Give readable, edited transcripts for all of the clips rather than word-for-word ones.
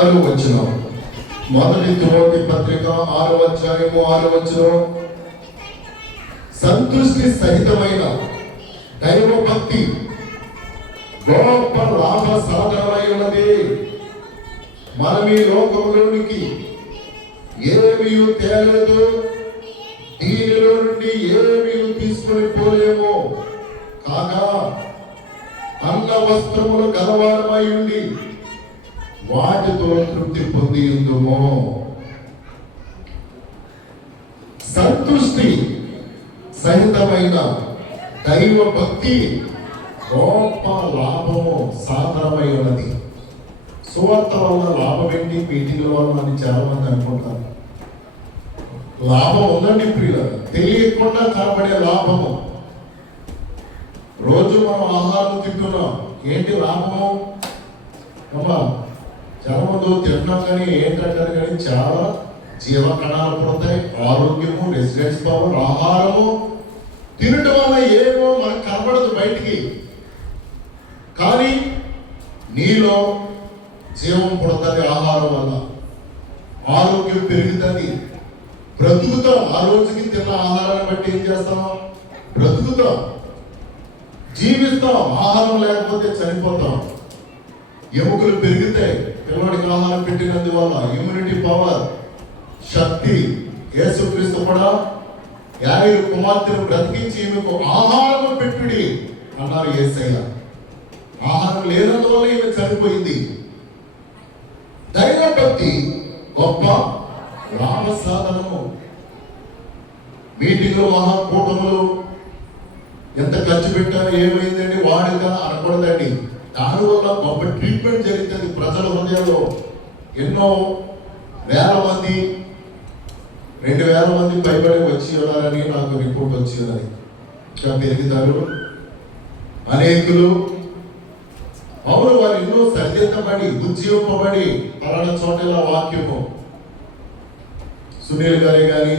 6వ మొదటి తిమోతి పత్రిక 6వ సంతృష్టి సహితమైన దైవ భక్తి గొప్ప లాభ సాధనమై ఉన్నది. మనం ఈ లోకంలోనికి ఏమీ తేలేదు, దీనిలో నుండి ఏమీ తీసుకొని పోలేము. కాగా అన్న వస్త్రములు గలవారమై ఉండి వాటితో తృప్తి పొంది ఉందుము. సంతృష్టి సహితమైన దైవ భక్తి గొప్ప లాభము సాధనమై ఉన్నది. సువార్త వల్ల లాభం ఏంటి, మీటింగ్ల వల్ల అని చాలా మంది అనుకుంటారు. లాభం ఉందండి ప్రియుల, తెలియకుండా కనబడే లాభము. రోజు మనం ఆహారం తింటున్నాం, ఏంటి లాభము? అమ్మా చాలా మంది తింటున్నాం కానీ ఏంటంటారు కానీ చాలా జీవకణాలు పడతాయి, ఆరోగ్యము, రెసిడెన్స్ పవర్, ఆహారము తినటం వల్ల ఏమో మనకు కనబడదు బయటికి, కానీ నీలో జీవం పుడుతుంది. ఆహారం వల్ల ఆరోగ్యం పెరుగుతుంది, బ్రతుకుతాం. ఆ రోజుకి తిన్న ఆహారాన్ని బట్టి ఏం చేస్తాం? బ్రతుకుతాం, జీవిస్తాం. ఆహారం లేకపోతే చనిపోతాం. ఎముకలు పెరుగుతాయి పిల్లవాడికి ఆహారం పెట్టినందువల్ల. ఇమ్యూనిటీ పవర్, శక్తి. యేసుక్రీస్తు కూడా యాయిరు కుమార్తెను బ్రతికించి ఈమెకు ఆహారం పెట్టుడి అన్నారు యేసయ్య. ఆహారం లేనందువల్ల ఈమె చనిపోయింది. దైవ భక్తి గొప్ప లాభ సాధనము. మీటింగ్లు, మహాకూటములు ఎంత ఖర్చు పెట్టారో ఏమైందండి వాడుక అనకూడదండి. దానివల్ల గొప్ప ట్రీట్మెంట్ జరుగుతుంది ప్రజల హృదయాల్లో. ఎన్నో వేల మంది, 2000 మంది పైబడి వచ్చి ఉన్నారని నాకు రిపోర్ట్ వచ్చి ఉన్నది. ఇంకా పెరుగుతారు అనేకులు. అవును, వారు ఎన్నో సరిదిద్దబడి ఉజ్జీవింపబడి పలానా చోటల వాక్యము. సునీల్ గారే కానీ,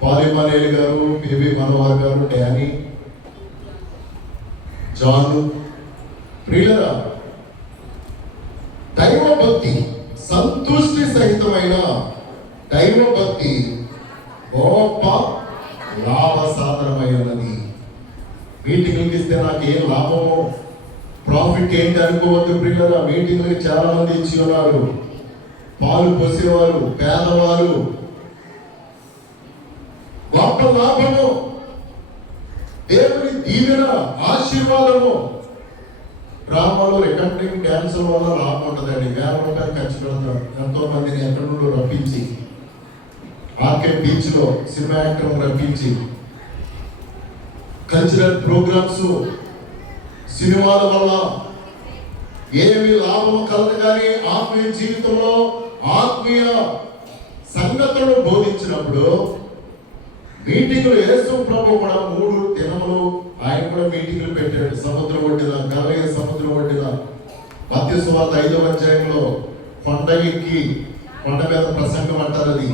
పాలిమనేలు గారు, బేబీ మనోహర్ గారు, డానీ, జాను, ప్రియులరా, దైవ భక్తి సంతృష్టి సహితమైన దైవ భక్తి గొప్ప లాభ సాధనమై ఉన్నది. మీటింగ్కి ఇస్తే నాకు ఏం లాభమో, ప్రాఫిట్ ఏంటి అనుకోవద్దు ప్రియులరా. మీటింగ్లకి చాలా మంది ఇచ్చి ఉన్నారు. పాలు పోసేవారు, పేదవారు. గొప్ప లాభము, దేవుని దీవెన, ఆశీర్వాదము. డ్రామాలో రికార్డింగ్ డ్యాన్సుల వల్ల లాభం ఉంటుందండి. వేల రూపాయలు ఖర్చు పెడతారు. ఎంతో మందిని ఎక్కడి నుండి రప్పించి, ఆర్కే బీచ్ లో సినిమా యాక్టర్ రప్పించి, కల్చరల్ ప్రోగ్రామ్స్, సినిమాల వల్ల ఏమి లాభం కలదు. కానీ ఆత్మీయ జీవితంలో ఆత్మీయ సంగతులను బోధించినప్పుడు మీటింగులు, యేసు ప్రభు కూడా 3 దినములు ఆయన కూడా మీటింగులు పెట్టాడు. సముద్రం ఒడ్డున, గలిలయ సముద్రం ఒడ్డున. మత్తయి సువార్త 5వ అధ్యాయంలో కొండ ఎక్కి, కొండ మీద ప్రసంగం అంటారు అది.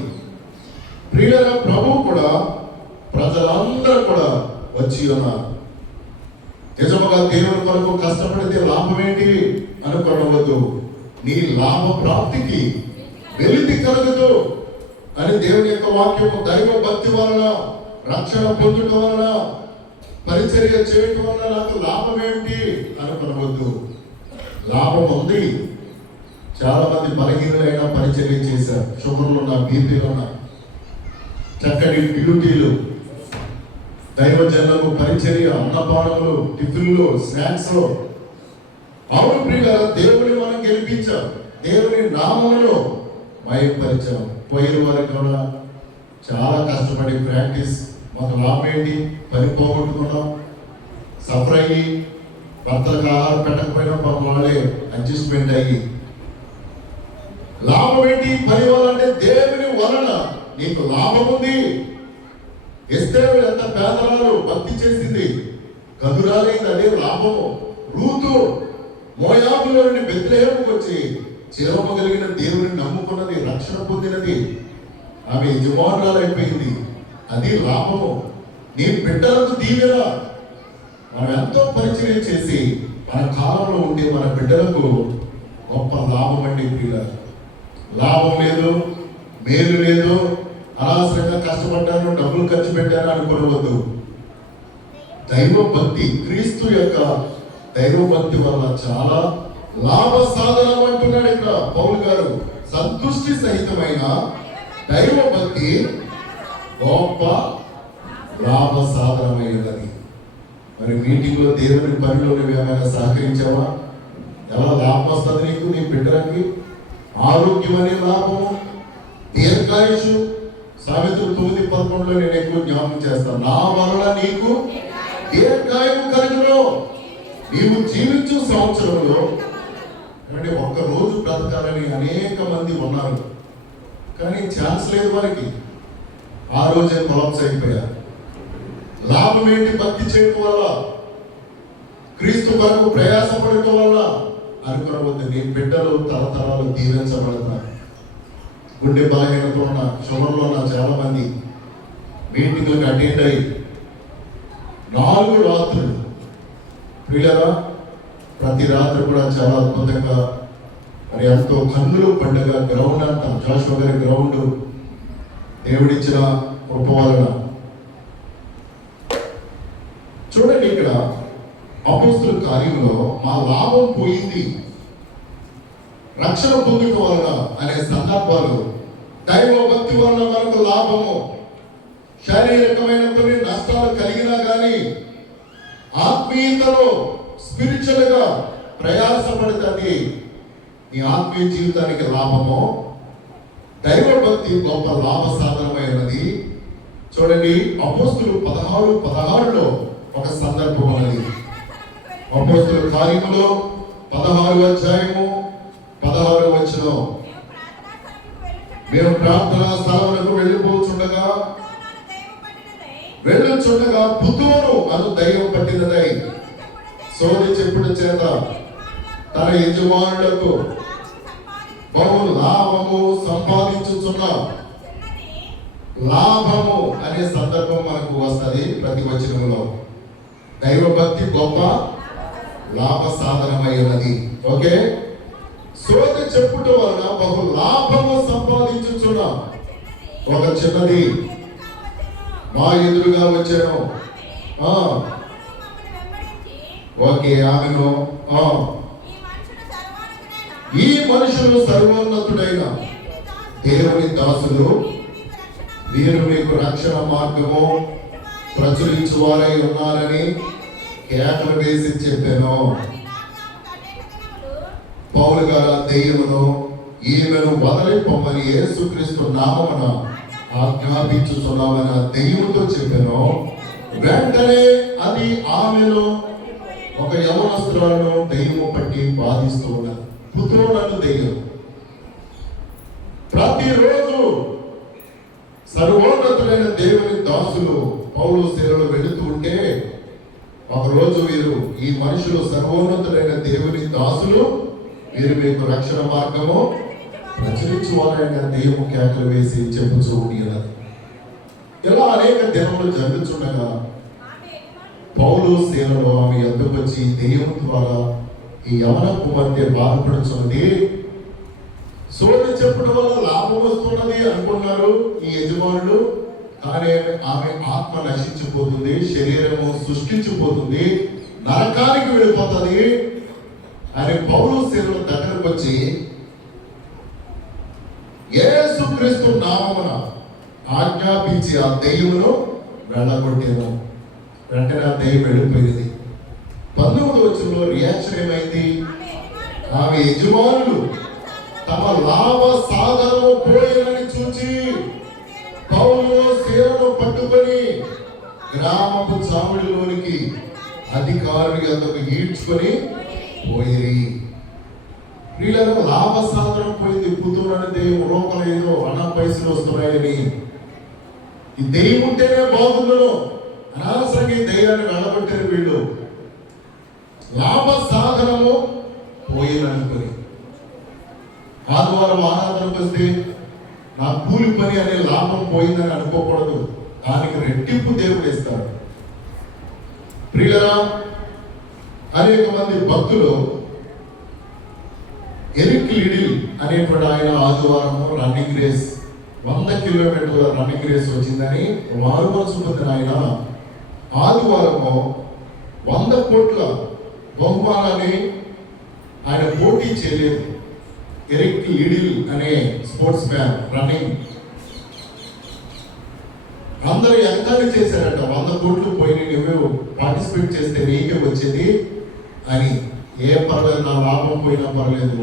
ప్రియులైన ప్రభు కూడా ప్రజలందరూ కూడా వచ్చి ఉన్నారు. నిజముగా దేవుని కొరకు కష్టపడితే లాభం ఏంటి అనుకోవద్దు. నీ లాభ ప్రాప్తికి వెలితి కలుగుతూ అని దేవుని యొక్క వాక్యము. దైవ భక్తి వలన, రక్షణ పొందడం వలన, పరిచర్య చేయటం వలన నాకు లాభం ఏంటి అనుకోవద్దు. లాభం ఉంది. చాలా మంది బలహీనులైన పరిచర్య చేశారు. షుగర్లు ఉన్న, బీపీలు ఉన్న, చక్కటి డ్యూటీలు, దైవజనులకు పరిచర్య, అన్నపానములు, టిఫిన్లు, స్నాక్స్. అవును ప్రియుల, దేవుని మనం గెలిపించాం, దేవుని నామములో మయపరిచాం. పోయిన వారికి కూడా చాలా కష్టపడి ప్రాక్టీస్. మాకు లాభం ఏంటి? పని పోగొట్టుకున్నాం, సఫర్ అయ్యి, భర్తలకు ఆహారం పెట్టకపోయినా పాపం వాళ్ళే అడ్జస్ట్మెంట్ అయ్యి. లాభం ఏంటి పని వల్ల అంటే దేవుని వలన నీకు లాభం ఉంది. ఎస్తేరు ఎంత పేదరాలు భక్తి చేసింది, గదురాలైంది, అదే లాభము. రూతు మోయాబులో నుండి బెత్లెహేముకు వచ్చి జీవము కలిగిన దేవుని నమ్ముకున్నది, రక్షణ పొందినది, ఆమె యజమానురాలు అయిపోయింది. అది లాభము. నీ బిడ్డలకు దీవెన. మనం ఎంతో పరిచయం చేసి మన కాలంలో ఉండే మన బిడ్డలకు గొప్ప లాభం అండి ప్రియుల. లాభం లేదు, మేలు లేదు, అనవసరంగా కష్టపడ్డాను, డబ్బులు ఖర్చు పెట్టాను అనుకోవద్దు. దైవభక్తి, క్రీస్తు యొక్క దైవభక్తి వల్ల చాలా లాభ సాధనం అంటున్నాడు ఇక్కడ పౌలు గారు. సంతుష్టి సహితమైన దైవభక్తి గొప్ప లాభ సాధనమైనది. మరి మీటింగ్ లో దేవుని పనిలో నువ్వు ఏమైనా సహకరించావా? ఎలా లాభం వస్తుంది నీకు, నీ బిడ్డలకి? ఆరోగ్యం అనే లాభము, దీర్ఘాయుషు. సామెతలు 9:11 నేను ఎక్కువ జ్ఞాపకం చేస్తాను. నా వలన నీకు దీర్ఘాయువు కలుగును. నీవు జీవించు సంవత్సరంలో అంటే ఒక్క రోజు బ్రతకాలని అనేక మంది ఉన్నారు, కానీ ఛాన్స్ లేదు వారికి. ఆ రోజే కొలాప్స్ అయిపోయారు. లాభం ఏంటి? భక్తి చేయటం వల్ల, క్రీస్తు వరకు ప్రయాసపడటం వల్ల అనుకునవద్దు. నీ బిడ్డలు తరతరాలు దీవించబడతారు. గుండె బలహీనతో ఉన్న షుగర్లో ఉన్న చాలా మంది మీటింగ్లకు అటెండ్ అయ్యి 4 రాత్రులు పిల్లరా, ప్రతి రాత్రి కూడా చాలా అద్భుతంగా, మరి ఎంతో కన్నులు పండుగ గ్రౌండ్ అంటాం, జాషువా గారి గ్రౌండ్ దేవుడిచ్చిన కృప వలన. చూడండి ఇక్కడ అపోస్తుల కార్యంలో మా లాభం పోయింది, రక్షణ పొందుట వలన అనే సందర్భాలు, దైవ భక్తి వలన మనకు లాభము, శారీరకమైన కొన్ని నష్టాలు కలిగినా కానీ ఆత్మీయతలో స్పిరిచువల్ గా ప్రయాసపడుతుంది. ఈ ఆత్మీయ జీవితానికి లాభము, దైవ భక్తి గొప్ప లాభ సాధనమైనది. చూడండి అపోస్తులు 16:16 ఒక సందర్భం ఉన్నది. అపోస్తుల కార్యములో 16వ అధ్యాయము 16వ వచనం, మేము ప్రార్థనా స్థలములకు వెళ్ళిపోచుండగా పుతోను అను దైవం పట్టినదై సోది చెప్పుడు చేత తన యజమానులకు బహు లాభము సంపాదించుచున్న లాభము అనే సందర్భం మనకు వస్తుంది ప్రతి వచనంలో. దైవభక్తి గొప్ప లాభ సాధనమైనది. ఓకే, సోది చెప్పుట వలన బహు లాభము సంపాదించుచున్న ఒక చిన్నది మా ఎదురుగా వచ్చాను. ఓకే, ఆమెను ఈ మనుషులు సర్వోన్నతుడైన దేవుని దాసులు, వీరు మీకు రక్షణ మార్గము ప్రచురించువారై ఉన్నారని కేకలు వేసి చెప్పాను. పౌలు గారు దెయ్యమును ఈమెను వదలి పొమ్మని యేసుక్రీస్తు నామమున ఆజ్ఞాపించుచున్నామని దెయ్యముతో చెప్పాను. వెంటనే అది ఆమెలో ఒక యవనస్తురాలను దెయ్యము పట్టి బాధిస్తూ ఉన్నది. పుత్రులను దెయ్యం ప్రతిరోజు సర్వోన్నతులైన దేవుని దాసులు పౌలు శిలలో వెళుతూ ఉంటే, ఒకరోజు వీరు, ఈ మనుషులు సర్వోన్నతులైన దేవుని దాసులు, వీరు మీకు రక్షణ మార్గము ప్రచురించువారైన దెయ్యము కేకలు వేసి చెప్పుచూ ఉన్నది. ఇలా అనేక దినములు జరుగుతుండగా పౌలు శీలలో ఆమె ఎద్దుకు వచ్చి దెయ్యం ద్వారా ఈ యవన కుమార్తె బాధపడుతున్నది, సోది చెప్పడం వల్ల లాభం వస్తున్నది అనుకున్నారు ఈ యజమానులు. కానీ ఆమె ఆత్మ నశించిపోతుంది, శరీరము సృష్టించిపోతుంది, నరకానికి వెళ్ళిపోతుంది అని పౌలు శీల దగ్గరకు వచ్చి యేసుక్రీస్తు నామమున ఆజ్ఞాపించి ఆ దెయ్యమును వెళ్ళగొట్టాను. వెంటనే ఆ దెయ్యం వెళ్ళిపోయింది. 19వ వచనంలో రియాక్షన్ ఏమైంది? ఆమె యజమానులు తమ లాభ సాధనము పోయినని చూచి పౌలు శీలను పట్టుకొని గ్రామపు చావుడిలోనికి అధికారులు అంతకు ఈడ్చుకొని పోయి. వీళ్ళలో లాభ సాధనం పోయింది. పుత్రులని దెయ్యం లోపల ఏదో అన్న పైసలు వస్తున్నాయని, ఈ దెయ్యం ఉంటేనే బాగుందను అనవసరంగా ఈ దెయ్యాన్ని వెళ్ళబట్టారు వీళ్ళు. లాభ సాధనము పోయిందనుకొని ఆదివారం ఆరాధనకు వస్తే నా కూలి పని అనే లాభం పోయిందని అనుకోకూడదు. దానికి రెట్టింపు దేవుడు ఇస్తాడు. ప్రియులరా, అనేక మంది భక్తులు ఎరిక్ లిడిల్ అనేటువంటి ఆయన ఆదివారము రన్నింగ్ రేస్ 100 కిలోమీటర్ల రన్నింగ్ రేస్ వచ్చిందని మారుమనసు పొందిన ఆయన ఆదివారము 100 కోట్ల బహుమానాన్ని ఆయన పోటీ చేయలేదు. ఎరిక్ లిడిల్ అనే స్పోర్ట్స్ మ్యాన్ రన్నింగ్ అందరూ ఎంకరేజ్ చేశారట, 100 కోట్లు పోయి నువ్వు పార్టిసిపేట్ చేస్తే నీకే వచ్చేది అని. ఏం పర్లేదు, నా లాభం పోయినా పర్లేదు,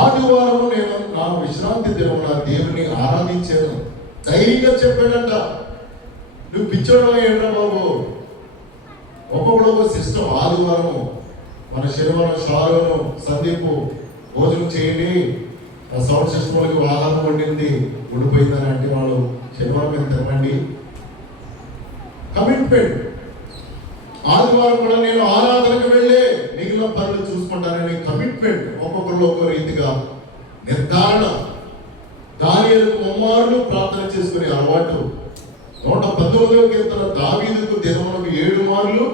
ఆదివారం నేను నా విశ్రాంతి దినం నా దేవుని ఆరాధించాను ధైర్యంగా చెప్పాడంట. నువ్వు పిచ్చోడమా ఏంట్రా బాబు? ఒక్కొక్కడు సిస్టమ్. ఆదివారం మన శనివారం షారోను సందీప్ భోజనం చేయండి, ఆ సౌండ్ సిస్టమ్ వాళ్ళకి ఆహారం వండింది ఉండిపోయిందని అంటే వాళ్ళు శనివారం మీద తినండి. కమిట్మెంట్. ఆదివారం కూడా నేను ఆరాధనకు వెళ్ళే మిగిలిన పనులు చూసుకుంటానని కమిట్మెంట్. ఒక్కొక్కరు ఒక్కో రీతిగా నిర్ధారణ. దానియేలుకు ముమ్మారులు ప్రార్థన చేసుకునే అలవాటు. 119వ కీర్తన దావీదుకు దినములకు 7 మార్లు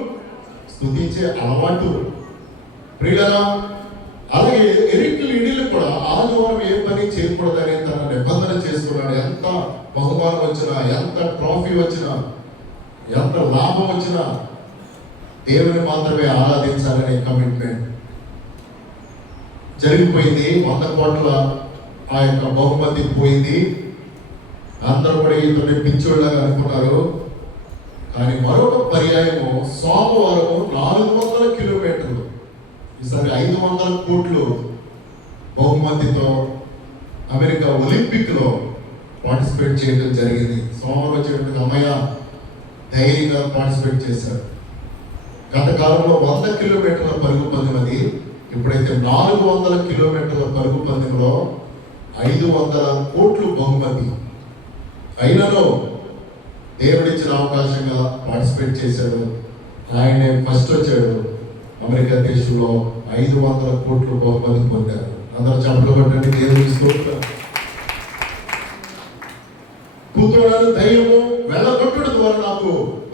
స్తుతించే అలవాటు. ప్రియులారా, అలాగే ఎరిక్ లిడిల్ కూడా ఆదివారం ఏ పని చేయకూడదని తన నిబంధన చేసుకున్నాడు. ఎంత బహుమానం వచ్చినా, ఎంత ట్రోఫీ వచ్చినా, ఎంత లాభం వచ్చినా దేవుని మాత్రమే ఆరాధించాలనే కమిట్మెంట్ జరిగిపోయింది. 100 కోట్ల ఆ యొక్క బహుమతి పోయింది. అందరూ కూడా ఇతన్ని పిచ్చోళ్ళగా అనుకున్నారు. కానీ మరొక పర్యాయము సోమవారము 400 కిలోమీటర్లు, ఈసారి 500 కోట్లు బహుమతితో అమెరికా ఒలింపిక్ లో పార్టిసిపేట్ చేయడం జరిగింది. సోమవారం వచ్చేటువంటి అమ్మయ్య ధైర్యంగా పార్టిసిపేట్ చేశారు. గత కాలంలో 100 కిలోమీటర్ల పరుగు పందెం, ఇప్పుడైతే 400 కిలోమీటర్ల పరుగు పందెంలో 500 కోట్లు బహుమతి. అయినలో దేవుడిచ్చిన అవకాశంగా పార్టిసిపేట్ చేశాడు. ఆయనే ఫస్ట్ వచ్చాడు. అమెరికా దేశంలో 500 కోట్లు బహుమతి పొందారు. అందరూ చప్పట్లు కొట్టండి, దేవుడికి స్తోత్రం. కూతురు ధైర్యము వెళ్ళగొట్టడం ద్వారా నాకు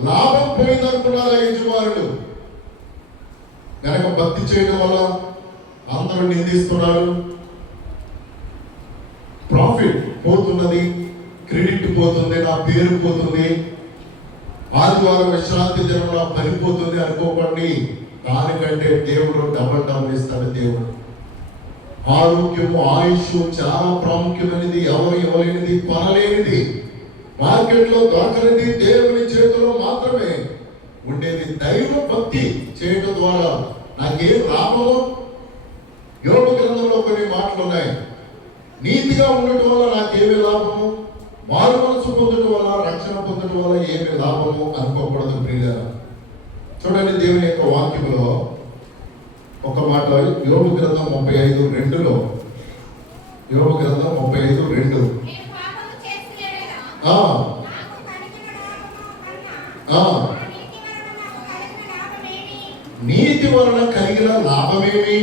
లాభం పోయిందనుకున్నారా యజమానులు? కనుక భక్తి చేయడం వల్ల అందరూ నిందిస్తున్నారు. ప్రాఫిట్ పోతున్నది, క్రెడిట్ పోతుంది, నా పేరు పోతుంది, ఆదివారం విశ్రాంతి దినం నా పనిపోతుంది అనుకోకండి. దానికంటే దేవుడు డబల్ ఇస్తాడు. దేవుడు ఆరోగ్యము, ఆయుష్ చాలా ప్రాముఖ్యమైనది. ఎవరు ఇవ్వలేనిది, కొనలేనిది, మార్కెట్లో దొరకనిది, దేవుని చేతిలో మాత్రమే ఉండేది. దైవ భక్తి చేయడం ద్వారా నాకేం లాభము? యోగ గ్రంథంలో కొన్ని మాటలు ఉన్నాయి. నీతిగా ఉండటం వల్ల నాకేమి లాభము? మారు మనసు పొందడం వల్ల, రక్షణ పొందడం వల్ల ఏమి లాభము అనుకోకూడదు. ప్రియులారా, చూడండి దేవుని యొక్క వాక్యంలో ఒక మాట, యోగ గ్రంథం 35:2లో, యోగ గ్రంథం 35:2 నీతి వలన కలిగిన లాభమేమి,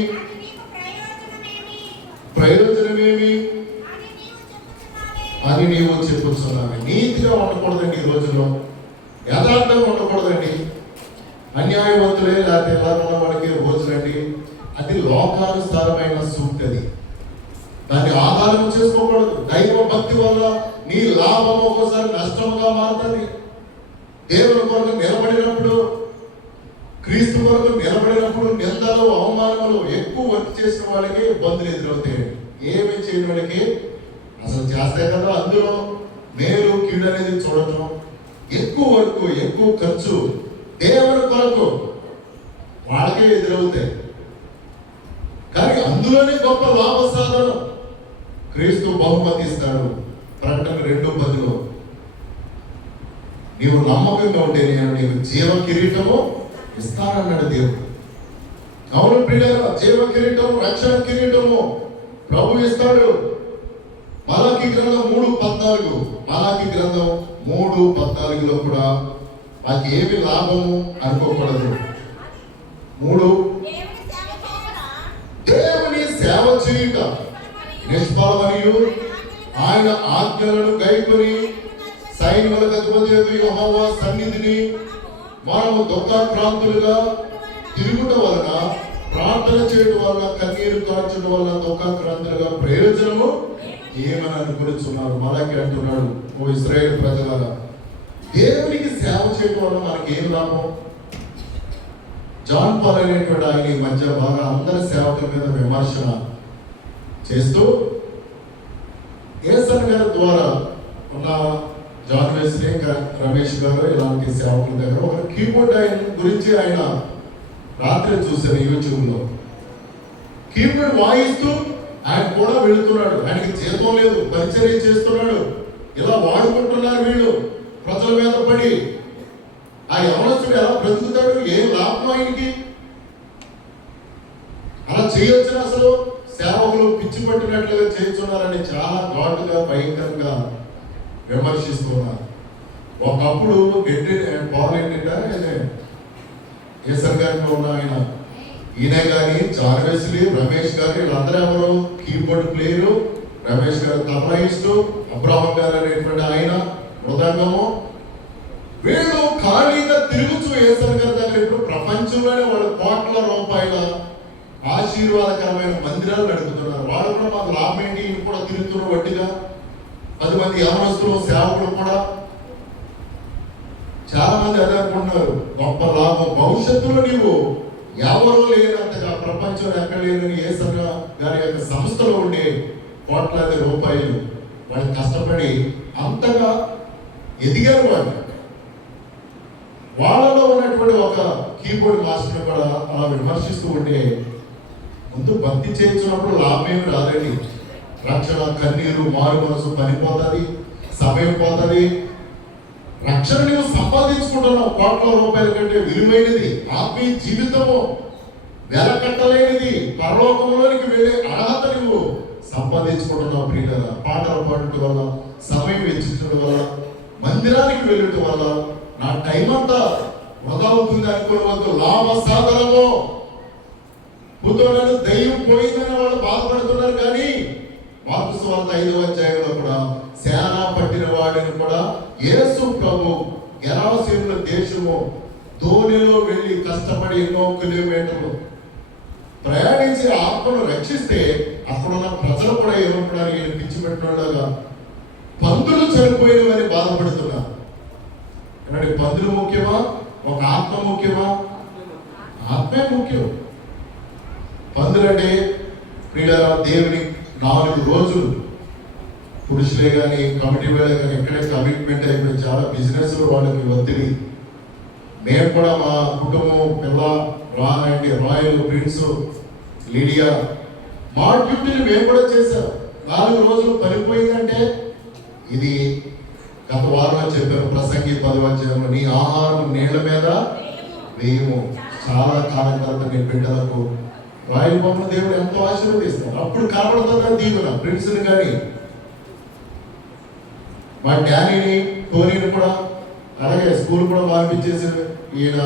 ప్రయోజనమేమి అని నీవు చెప్పుతున్నావు. నీతిగా ఉండకూడదండి ఈ రోజుల్లో, యథార్థంగా ఉండకూడదండి. అన్యాయవంతులే లేకపోతే ఎలా ఉన్న వాళ్ళకి రోజులండి, అది లోకానుసారమైన సూక్తి. అది దాన్ని ఆధారం చేసుకోకూడదు. దైవ భక్తి వల్ల నీ లాభం ఒక్కోసారి నష్టముగా మారుతుంది. దేవుని కొరకు నిలబడినప్పుడు, క్రీస్తు కొరకు నిలబడినప్పుడు నిందలు, అవమానములు ఎక్కువ వర్క్ చేసిన వాళ్ళకి ఇబ్బందులు ఎదురవుతాయి. ఏమి చేయని వాళ్ళకి అసలు చేస్తాయి కదా, అందులో మేలు కీడు అనేది చూడటం, ఎక్కువ వర్క్, ఎక్కువ ఖర్చు దేవుని కొరకు వాళ్ళకే ఎదురవుతాయి. కానీ అందులోనే గొప్ప లాభ సాధనం క్రీస్తు బహుమతి ఇస్తాడు. ప్రకటన 2:10లో నీవు నమ్మకంగా ఉంటే నేను నీకు జీవ కిరీటము ఇస్తానన్నాడు దేవుడు. అవును ప్రియులారా, జీవ కిరీటము, రక్షణ కిరీటము ప్రభు ఇస్తాడు. మలాకి గ్రంథం 3:14, మలాకి గ్రంథం 3:14లో కూడా మాకు ఏమి లాభము అనుకోకూడదు. 3 దేవుని సేవ చేయుట నిష్ఫలమనియు ఆయన ఆజ్ఞలను గైకొని సైన్యులకు అధిపతి యెహోవా సన్నిధిని మనము దుఃఖాక్రాంతులుగా తిరుగుట వలన ప్రార్థన చేయడం వల్ల, కన్నీరు కార్చడం వల్ల దుఃఖాక్రాంతులుగా ప్రయోజనము ఏమని అనుకునిచున్నారు. మలాకి అంటున్నాడు, ఓ ఇశ్రాయేలు ప్రజలారా, దేవునికి సేవ చేయడం వల్ల మనకి ఏం లాభం? జాన్ పాల్ అనేటువంటి ఆయన ఈ మధ్య బాగా అందరి సేవకుల మీద విమర్శన చేస్తూ, ఏసన్ గారి ద్వారా ఉన్న జాన్ వెస్లీ, రమేష్ గారు ఇలాంటి సేవకుల దగ్గర ఒక కీబోర్డ్ ఆయన గురించి ఆయన రాత్రి చూశారు యూట్యూబ్లో. కీబోర్డ్ వాయిస్తూ ఆయన కూడా వెళుతున్నాడు. ఆయనకి జీతం లేదు, పరిచర్య చేస్తున్నాడు. ఇలా వాడుకుంటున్నారు వీళ్ళు ప్రజల మీద పడి. ఆ యవనస్తుడు ఎలా బ్రతుకుతాడు? ఏం లాభం ఆయనకి? అలా చేయొచ్చిన అసలు సేవకులు పిచ్చి పట్టినట్లుగా చేస్తున్నారని చాలా ఘాటుగా భయంకరంగా విమర్శిస్తున్నారు. ఒకప్పుడు పాల్ ఏంటంటే ఏసన్ గారిలో ఉన్న ఆయన, ఈయన గారి, జాన్ వెస్లీ, రమేష్ గారు, వీళ్ళందరూ ఎవరు? Keyboard player. రమేష్ గారు తబలాయిస్టు, అబ్రాహం గారు అనేటువంటి ఆయన మృదంగము. వీళ్ళు ఖాళీగా తిరుగుతూ ఏసన్ గారి దగ్గర ఇప్పుడు ప్రపంచంలోనే వాళ్ళు కోట్ల రూపాయల ఆశీర్వాదకరమైన మందిరాలు నడుపుతున్నారు. వాళ్ళు కూడా మాకు లాభం ఏంటి? ఇవి కూడా తిరుగుతున్న వట్టిగా 10 మంది యవనస్తులు సేవకులు కూడా చాలా మంది అదే అనుకుంటున్నారు, గొప్ప లాభం భవిష్యత్తులో నీవు ఎవరో లేనంతగా ప్రపంచంలో ఎక్కడ లేదని ఏసన్ గారి యొక్క సంస్థలో ఉండే కోట్లాది రూపాయలు వాళ్ళు కష్టపడి అంతగా ఎదిగారు. వాళ్ళలో ఉన్నటువంటి ఒక కీబోర్డ్ మాస్టర్ కూడా అలా విమర్శిస్తూ ఉంటే, ముందు భక్తి చేయించినప్పుడు లాభమేమి రాదండి. రక్షణ, కన్నీరు, మారు మనసు పనిపోతుంది, సమయం పోతుంది. రక్షణ నువ్వు సంపాదించుకుంటున్నావు. కోట్ల రూపాయల కంటే విలువైనది ఆత్మీయ జీవితము, వెలకట్టలేనిది. పరలోకంలోనికి వెళ్ళే అర్హత నువ్వు సంపాదించుకుంటున్నావు. ప్రియులారా, పాటలు పాడటం వల్ల, సమయం వెచ్చించడం వల్ల, మందిరానికి వెళ్ళటం వల్ల నా టైం అంతా వృధా అవుతుంది అనుకోవద్దు. లాభ సాధనలో పుత్రులను దయ్యం పోయిందని వాళ్ళు బాధపడుతున్నారు. కానీ మార్కు సువార్త 5వ అధ్యాయంలో కూడా సేన పట్టిన వాడిని కూడా యేసు ప్రభు గెరాసేనుల దేశము ధోనిలో వెళ్ళి కష్టపడి ఎన్నో కిలోమీటర్లు ప్రయాణించి ఆత్మను రక్షిస్తే అక్కడున్న ప్రజలు కూడా ఏమంటున్నారు? ఈయన పిచ్చి పెట్టినలాగా పందులు చనిపోయినవని బాధపడుతున్నారు. అంటే పందులు ముఖ్యమా? ఒక ఆత్మ ముఖ్యమా? ఆత్మే ముఖ్యం. పందులంటే ప్రియులారా, దేవుని 4 రోజులు పురుషులే కానీ, కమిటీ వాళ్ళే కానీ ఎక్కడే కమిట్మెంట్ అయిపోయి చాలా బిజినెస్ వాళ్ళకి ఒత్తిడి. మేము కూడా మా కుటుంబం పిల్ల రాయల్, ప్రిన్స్, లీడియా, మా డ్యూటీని మేము కూడా చేశాం. 4 రోజులు పనిపోయిందంటే ఇది గత వారంలో చెప్పారు ప్రసంగి 10వ అధ్యాయంలో, నీ ఆహారం నీళ్ల మీద వేయము. చాలా కాలం తర్వాత నీ బిడ్డలకు రాయల్ బొమ్మ దేవుడు ఎంతో ఆశీర్వదిస్తారు. అప్పుడు కనబడుతుందని దీవున ప్రిన్స్ని కానీ, మా డానీని, టోనీని కూడా అలాగే స్కూల్ కూడా పంపించేసి ఈయన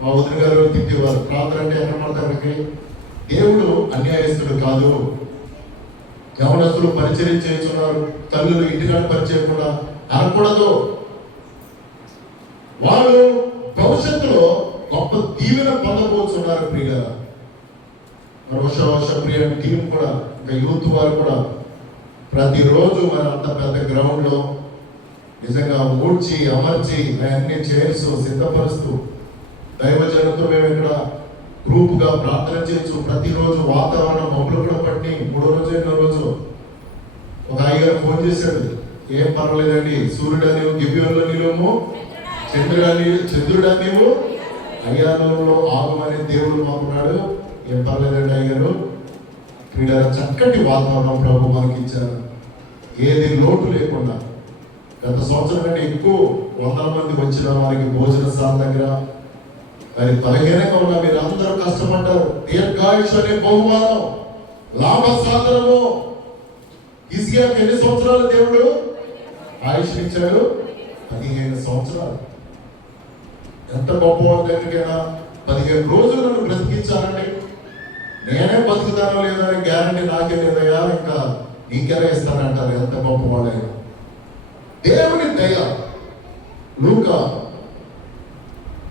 మా వదిన గారు తిట్టేవారు. ప్రార్థన అంటే ఎక్కడ పడతానికి? దేవుడు అన్యాయస్తుడు కాదు. యవనస్తులు పరిచయం చేస్తున్నారు, తల్లులు ఇంటికాడ పరిచయం కూడా అనకూడదు. వాళ్ళు భవిష్యత్తులో గొప్ప దీవెన పొందబోతున్నారు. ప్రియ ప్రియ టీం కూడా, ఇంకా యూత్ వారు కూడా ప్రతిరోజు మరి అంత పెద్ద గ్రౌండ్లో నిజంగా ఊడ్చి అమర్చి అన్ని చైర్స్ సిద్ధపరుస్తూ దైవజనులతో మేము ఇక్కడ గ్రూప్గా ప్రార్థన చేయొచ్చు. ప్రతిరోజు వాతావరణం మబ్బులు కూడా పట్టి 3వ రోజు 2వ రోజు ఒక అయ్యగారు ఫోన్ చేశాడు, ఏం పర్వాలేదండి, సూర్యుడా నీవు గిబియోన్లో నీవేమో, చంద్రుడా నీవు అయ్యాలో ఆగమని దేవుడు మాకున్నాడు. ఏం పర్లేదండి అయ్యారు. క్రీడ చక్కటి వాతావరణం ప్రభు మనకి ఇచ్చారు, ఏది లోటు లేకుండా. గత సంవత్సరం కంటే ఎక్కువ 100 మంది వచ్చిన వారికి భోజనశాల దగ్గర మరి బలహీనంగా ఉన్న మీరు అందరూ కష్టపడ్డారు. దీర్ఘాయుష్ అనే బహుమానం, లాభ సాధనము. ఈజీగా ఎన్ని సంవత్సరాలు దేవుడు ఆయుష్ ఇచ్చాడు? 15 సంవత్సరాలు. ఎంత గొప్పవాళ్ళ దగ్గరికైనా 15 రోజులు నన్ను బ్రతికించాలండి. నేనే బతుకుతానో లేదో అని గ్యారంటీ నాకే లేదయ్యా, ఇంకా నీకెలా ఇస్తానంటారు. ఎంత గొప్పవాళ్ళైనా దేవుని దయ. లూకా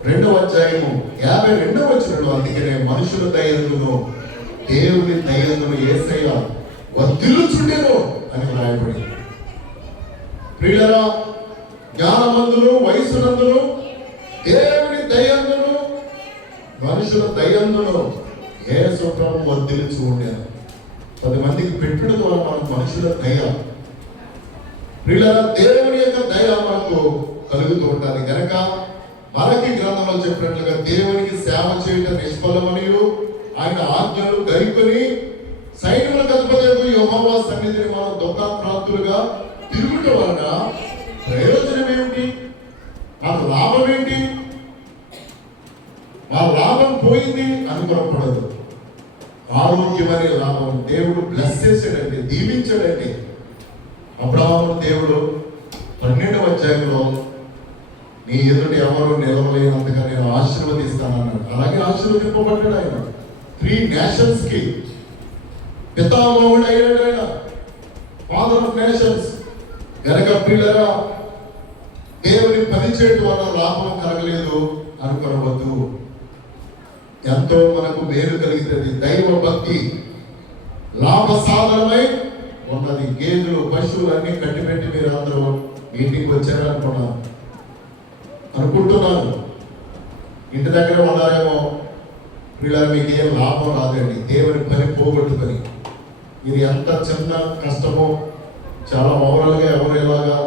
2వ అధ్యాయము 52వ వచనంలో అందుకనే మనుషుల దయందును దేవుని దయందును యేసయ్య వర్ధిల్లుచుండెను అని రాయబడి. ప్రియులరా, జ్ఞానమందును వయసునందును దేవుని దయందును మనుషుల దయందును యేసు ప్రభు వర్ధిల్లుచు ఉండేను. 10 మందికి పెట్టడం ద్వారా మనకు మనుషుల దయ, ప్రియులరా దేవుని యొక్క దయ మనకు కలుగుతూ ఉండాలి. కనుక మనకి గ్రంథంలో చెప్పినట్లుగా దేవునికి సేవ చేయడం నిష్ఫలమనియు ఆయన ఆజ్ఞలు గైకొని సైన్యములకు అధిపతి యెహోవా సన్నిధిని మనం దుఃఖాక్రాంతులుగా తిరుగుట వలన ప్రయోజనం ఏమిటి? మన లాభం ఏంటి? ఆ లాభం పోయింది అనుకోకూడదు. ఆరోగ్యమనే లాభం దేవుడు బ్లెస్ చేశాడండి, దీవించాడండి. అబ్రహాము దేవుడు 12వ అధ్యాయంలో నీ ఎదుట ఎవరు నిలవలేనంతగా నేను ఆశీర్వదిస్తానన్నాడు. అలాగే ఆశీర్వదింపబడ్డాడు ఆయన. 3 నేషన్స్ కి పితామహుడు అయ్యాడు ఆయన, ఫాదర్ ఆఫ్ నేషన్స్. గనక పిల్లరా, దేవుని పని చేయడం వల్ల లాభం కలగలేదు అనుకోవద్దు. ఎంతో మనకు మేలు కలుగుతుంది. దైవ భక్తి లాభ సాధనమై ఉన్నది. గేదెలు పశువులు అన్ని కట్టిపెట్టి మీరు అందరూ మీటింగ్ వచ్చారనుకుంటున్నాను. ఇంటి దగ్గర ఉన్నారేమో. వీళ్ళ మీకు ఏం లాభం రాదండి. దేవుని పని పోగొట్టుకొని ఇది ఎంత చిన్న కష్టమో, చాలా ఓవరాల్గా ఎవరు ఎలాగా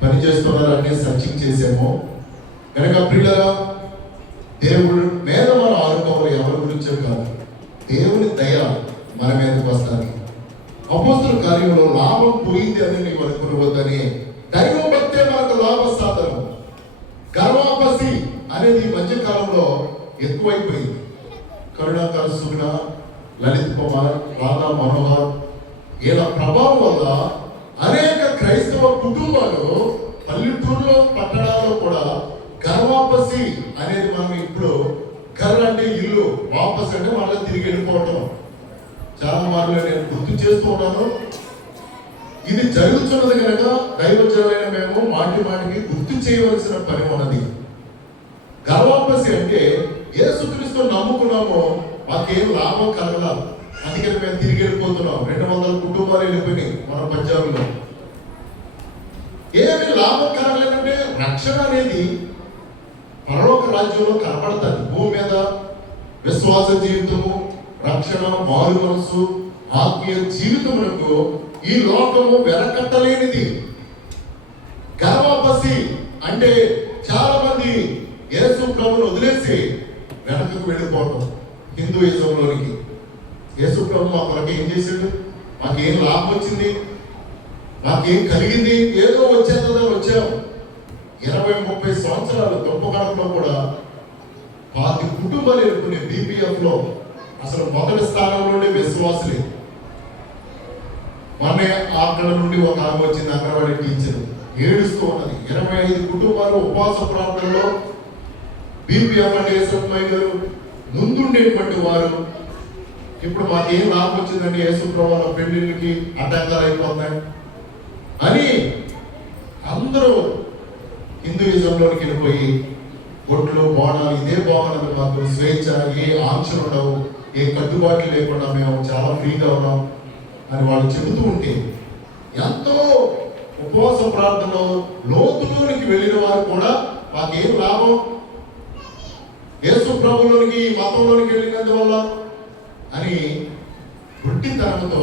పని చేస్తున్నారు అన్ని సర్చింగ్ చేసామో. కనుక ప్రియులరా, దేవుడు మీద మనం ఆడుకోవాలి. ఎవరి గురించో కాదు, దేవుని దయ మన మీదకి వస్తాను. అపోస్తుల కార్యంలో లాభం పోయింది అని నీవు అనుకునవద్దని, దైవ భక్తే మనకు లాభ సాధనం. గర్వాపసి అనేది ఈ మధ్య కాలంలో ఎక్కువైపోయింది. కరుణాకర్, సుగుణ, లలిత్ కుమార్, రాధా మనోహర్ వీళ్ళ ప్రభావం వల్ల అనేక క్రైస్తవ కుటుంబాలు పల్లెటూరులో పట్టణాల్లో కూడా గర్వాపసి అనేది మనం ఇప్పుడు గర్ అంటే ఇల్లు, వాపస్ అంటే మళ్ళీ తిరిగి వెళ్ళిపోవటం. చాలా మార్లు నేను గుర్తు చేస్తూ ఉన్నాను. ఇది జరుగుతున్నది కనుక దైవజనులైన మేము మాటి మాటికి గుర్తు చేయవలసిన పని ఉన్నది. గర్వాపసి అంటే యేసుక్రీస్తు నమ్ముకున్నాము, మాకేం లాభం కలగల, అందుకని మేము తిరిగి వెళ్ళిపోతున్నాం. 200 కుటుంబాలు వెళ్ళిపోయినాయి మన పంజాబ్లో. ఏమి లాభం కలగలేదంటే రక్షణ అనేది పరలోక రాజ్యంలో కనపడుతుంది. భూమి మీద విశ్వాస జీవితము, రక్షణ, మారు మనసు, ఆత్మీయ జీవితములకు ఈ లోకము వెనకట్టలేనిది. గర్వాపసి అంటే చాలా మంది యేసు ప్రభువును వదిలేసి వెనకకు వెళ్ళిపోవటం హిందూయిజంలోనికి. యేసు ప్రభు మా కొరకు ఏం చేశాడు? మాకేం లాభం వచ్చింది? మాకేం కలిగింది? ఏదో వచ్చేదో వచ్చాం. 20-30 సంవత్సరాలు గొప్ప గడపలో కూడా 10 కుటుంబాలు ఎదుర్కొనే BPF లో అసలు మొదటి స్థానంలోనే విశ్వాసులే. మన అక్కడ నుండి ఒక ఆమె వచ్చింది, అంగన్వాడీ టీచర్, ఏడుస్తూ ఉన్నది. 25 కుటుంబాలు ఉపవాస ప్రాంతంలో BPF అంటే యేసమ్మాయి గారు ముందుండేటువంటి వారు. ఇప్పుడు మాకేం లాభం వచ్చిందండి? యేసు ప్రభువుల పెళ్లిళ్ళకి అడ్డంకాలు అయిపోతాయి అని అందరూ హిందూయిజంలోకి వెళ్ళిపోయి బొట్లు, బోనాలు ఇదే బాగున్నది, మాకు స్వేచ్ఛ, ఏ ఆంక్షలు ఉండవు, ఏ కట్టుబాట్లు లేకుండా మేము చాలా ఫ్రీగా ఉన్నాం అని వాళ్ళు చెబుతూ ఉంటే, ఎంతో ఉపవాస ప్రార్థనలో లోతులోనికి వెళ్ళిన వారు కూడా మాకేం లాభం? యేసు ప్రభువులోనికి, మతంలోనికి వెళ్ళినందువల్ల అని గుడ్డితనంతో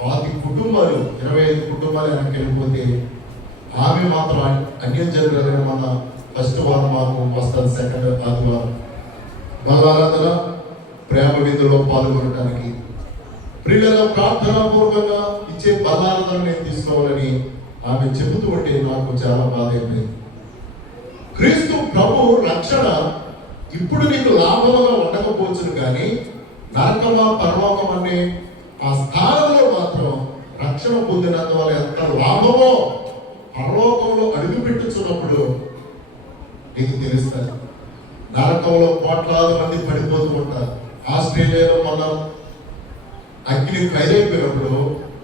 10 కుటుంబాలు, 25 కుటుంబాలు వెనక్కి వెళ్ళిపోతే ఆమె మాత్రం అన్యజనులైన మన ఫస్ట్ వారం మాకు వస్తుంది, సెకండ్ ఆదివారం బలారాధన ప్రేమ విందులో పాల్గొనడానికి. ప్రియులుగా ప్రార్థనాపూర్వకంగా ఇచ్చే బలారాధన నేను తీసుకోవాలని ఆమె చెబుతూ ఉంటే నాకు చాలా బాధ అయిపోయింది. క్రీస్తు ప్రభు రక్షణ ఇప్పుడు నీకు లాభంగా ఉండకపోవచ్చును, కానీ నరకమా పరలోకం అనే ఆ స్థానంలో మాత్రం రక్షణ పొందినందువల్ల ఎంత లాభమో పరలోకంలో అడుగు పెట్టుచున్నప్పుడు నీకు తెలుస్తుంది. నరకంలో కోట్లాది మంది పడిపోతూ ఉంటారు. ఆస్ట్రేలియాలో మొన్న అగ్ని ఖైరైపోయినప్పుడు 1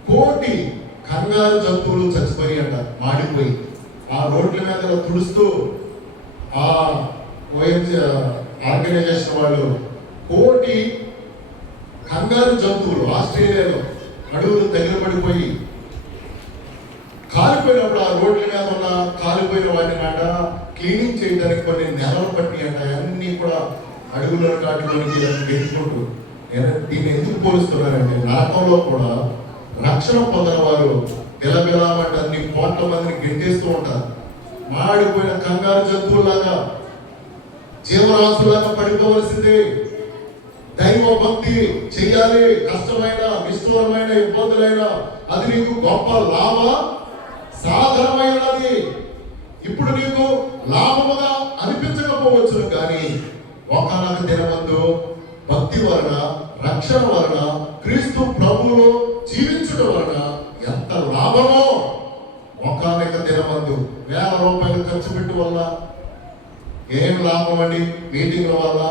కోటి కంగారు జంతువులు చచ్చిపోయి అంట, మాడిపోయి. ఆ రోడ్ల మీద తుడుస్తూ ఆ ఆర్గనైజేషన్ వాళ్ళు కోటి కంగారు జంతువులు ఆస్ట్రేలియాలో అడవులు తగిలిపడిపోయి కాలిపోయినప్పుడు ఆ రోడ్ల మీద ఉన్న కాలిపోయిన వాటిని అట క్లీనింగ్ చేయడానికి కొన్ని నెలలు పట్టి అంట అన్నీ కూడా అడుగుల కాటిలోనికి వెతుకుంటూ. నేను దీన్ని ఎందుకు పోలుస్తున్నానంటే నరకంలో కూడా రక్షణ పొందిన వారు పిలబిలామంటే అన్ని కోట్ల మందిని గెంటేస్తూ ఉంటారు. మాడిపోయిన కంగారు జంతువులాగా జీవరాశులాగా పడిపోవలసిందే. దైవ భక్తి చెయ్యాలి. కష్టమైన నిష్ఠూరమైన ఇబ్బందులైన అది నీకు గొప్ప లాభ సాధనమైనది. ఇప్పుడు నీకు లాభముగా అనిపించకపోవచ్చును, కానీ ఒకనొక దినమందు భక్తి వలన రక్షణ వలన క్రీస్తు ప్రభువులో జీవించడం వలన ఎంత లాభమో. ఒకనొక దినమందు ₹1000 ఖర్చు పెట్టి వల్ల ఏం లాభం అండి? మీటింగ్ల వల్ల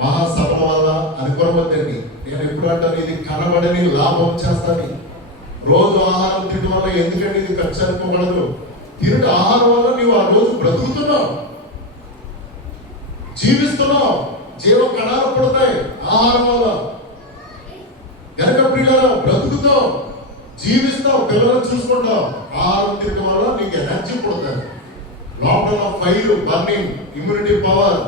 మహాసభల వల్ల అనుకోవద్దండి. నేను ఎప్పుడు అంటాను, ఇది కనబడని లాభం చేస్తాను. రోజు ఆహారం తినడం వల్ల ఎందుకంటే ఇది ఖర్చు అనుకోకూడదు. తినటి ఆహారం వల్ల నీవు ఆ రోజు బ్రతుకుతున్నావు, జీవిస్తున్నావు, జీవ కణాలు పడతాయి ఆహారం వల్ల. కనుక ప్రియులారా, బ్రతుకుతావు, జీవిస్తావు, పిల్లలను చూసుకుంటావు. ఆహారం తినడం వల్ల నీకు ఎనర్జీ పుడతాయి. లోపల fire, burning, immunity power,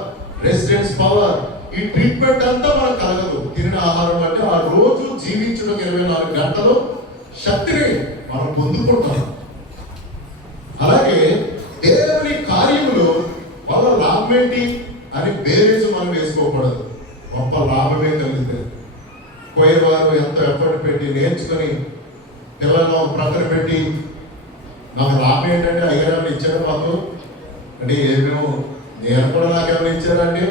residence power, ఈ ట్రీట్మెంట్ అంతా మనకు కలగదు. తిరిగిన ఆహారం అంటే ఆ రోజు జీవించడం 24 గంటలు శక్తిని మనం పొందుకుంటాం. అలాగే దేవుని కార్యములు వాళ్ళ లాభం ఏంటి అని బేరేజ్ మనం వేసుకోకూడదు. గొప్ప లాభమే కలిగితే పోయేవారు ఎంతో ఎఫర్ట్ పెట్టి నేర్చుకుని పిల్లలను ప్రక్కన పెట్టి నాకు లాభం ఏంటంటే అయ్యారని ఇచ్చారు మాకు అంటే ఏమేమో నేను కూడా నాకేమైనా ఇచ్చారంటే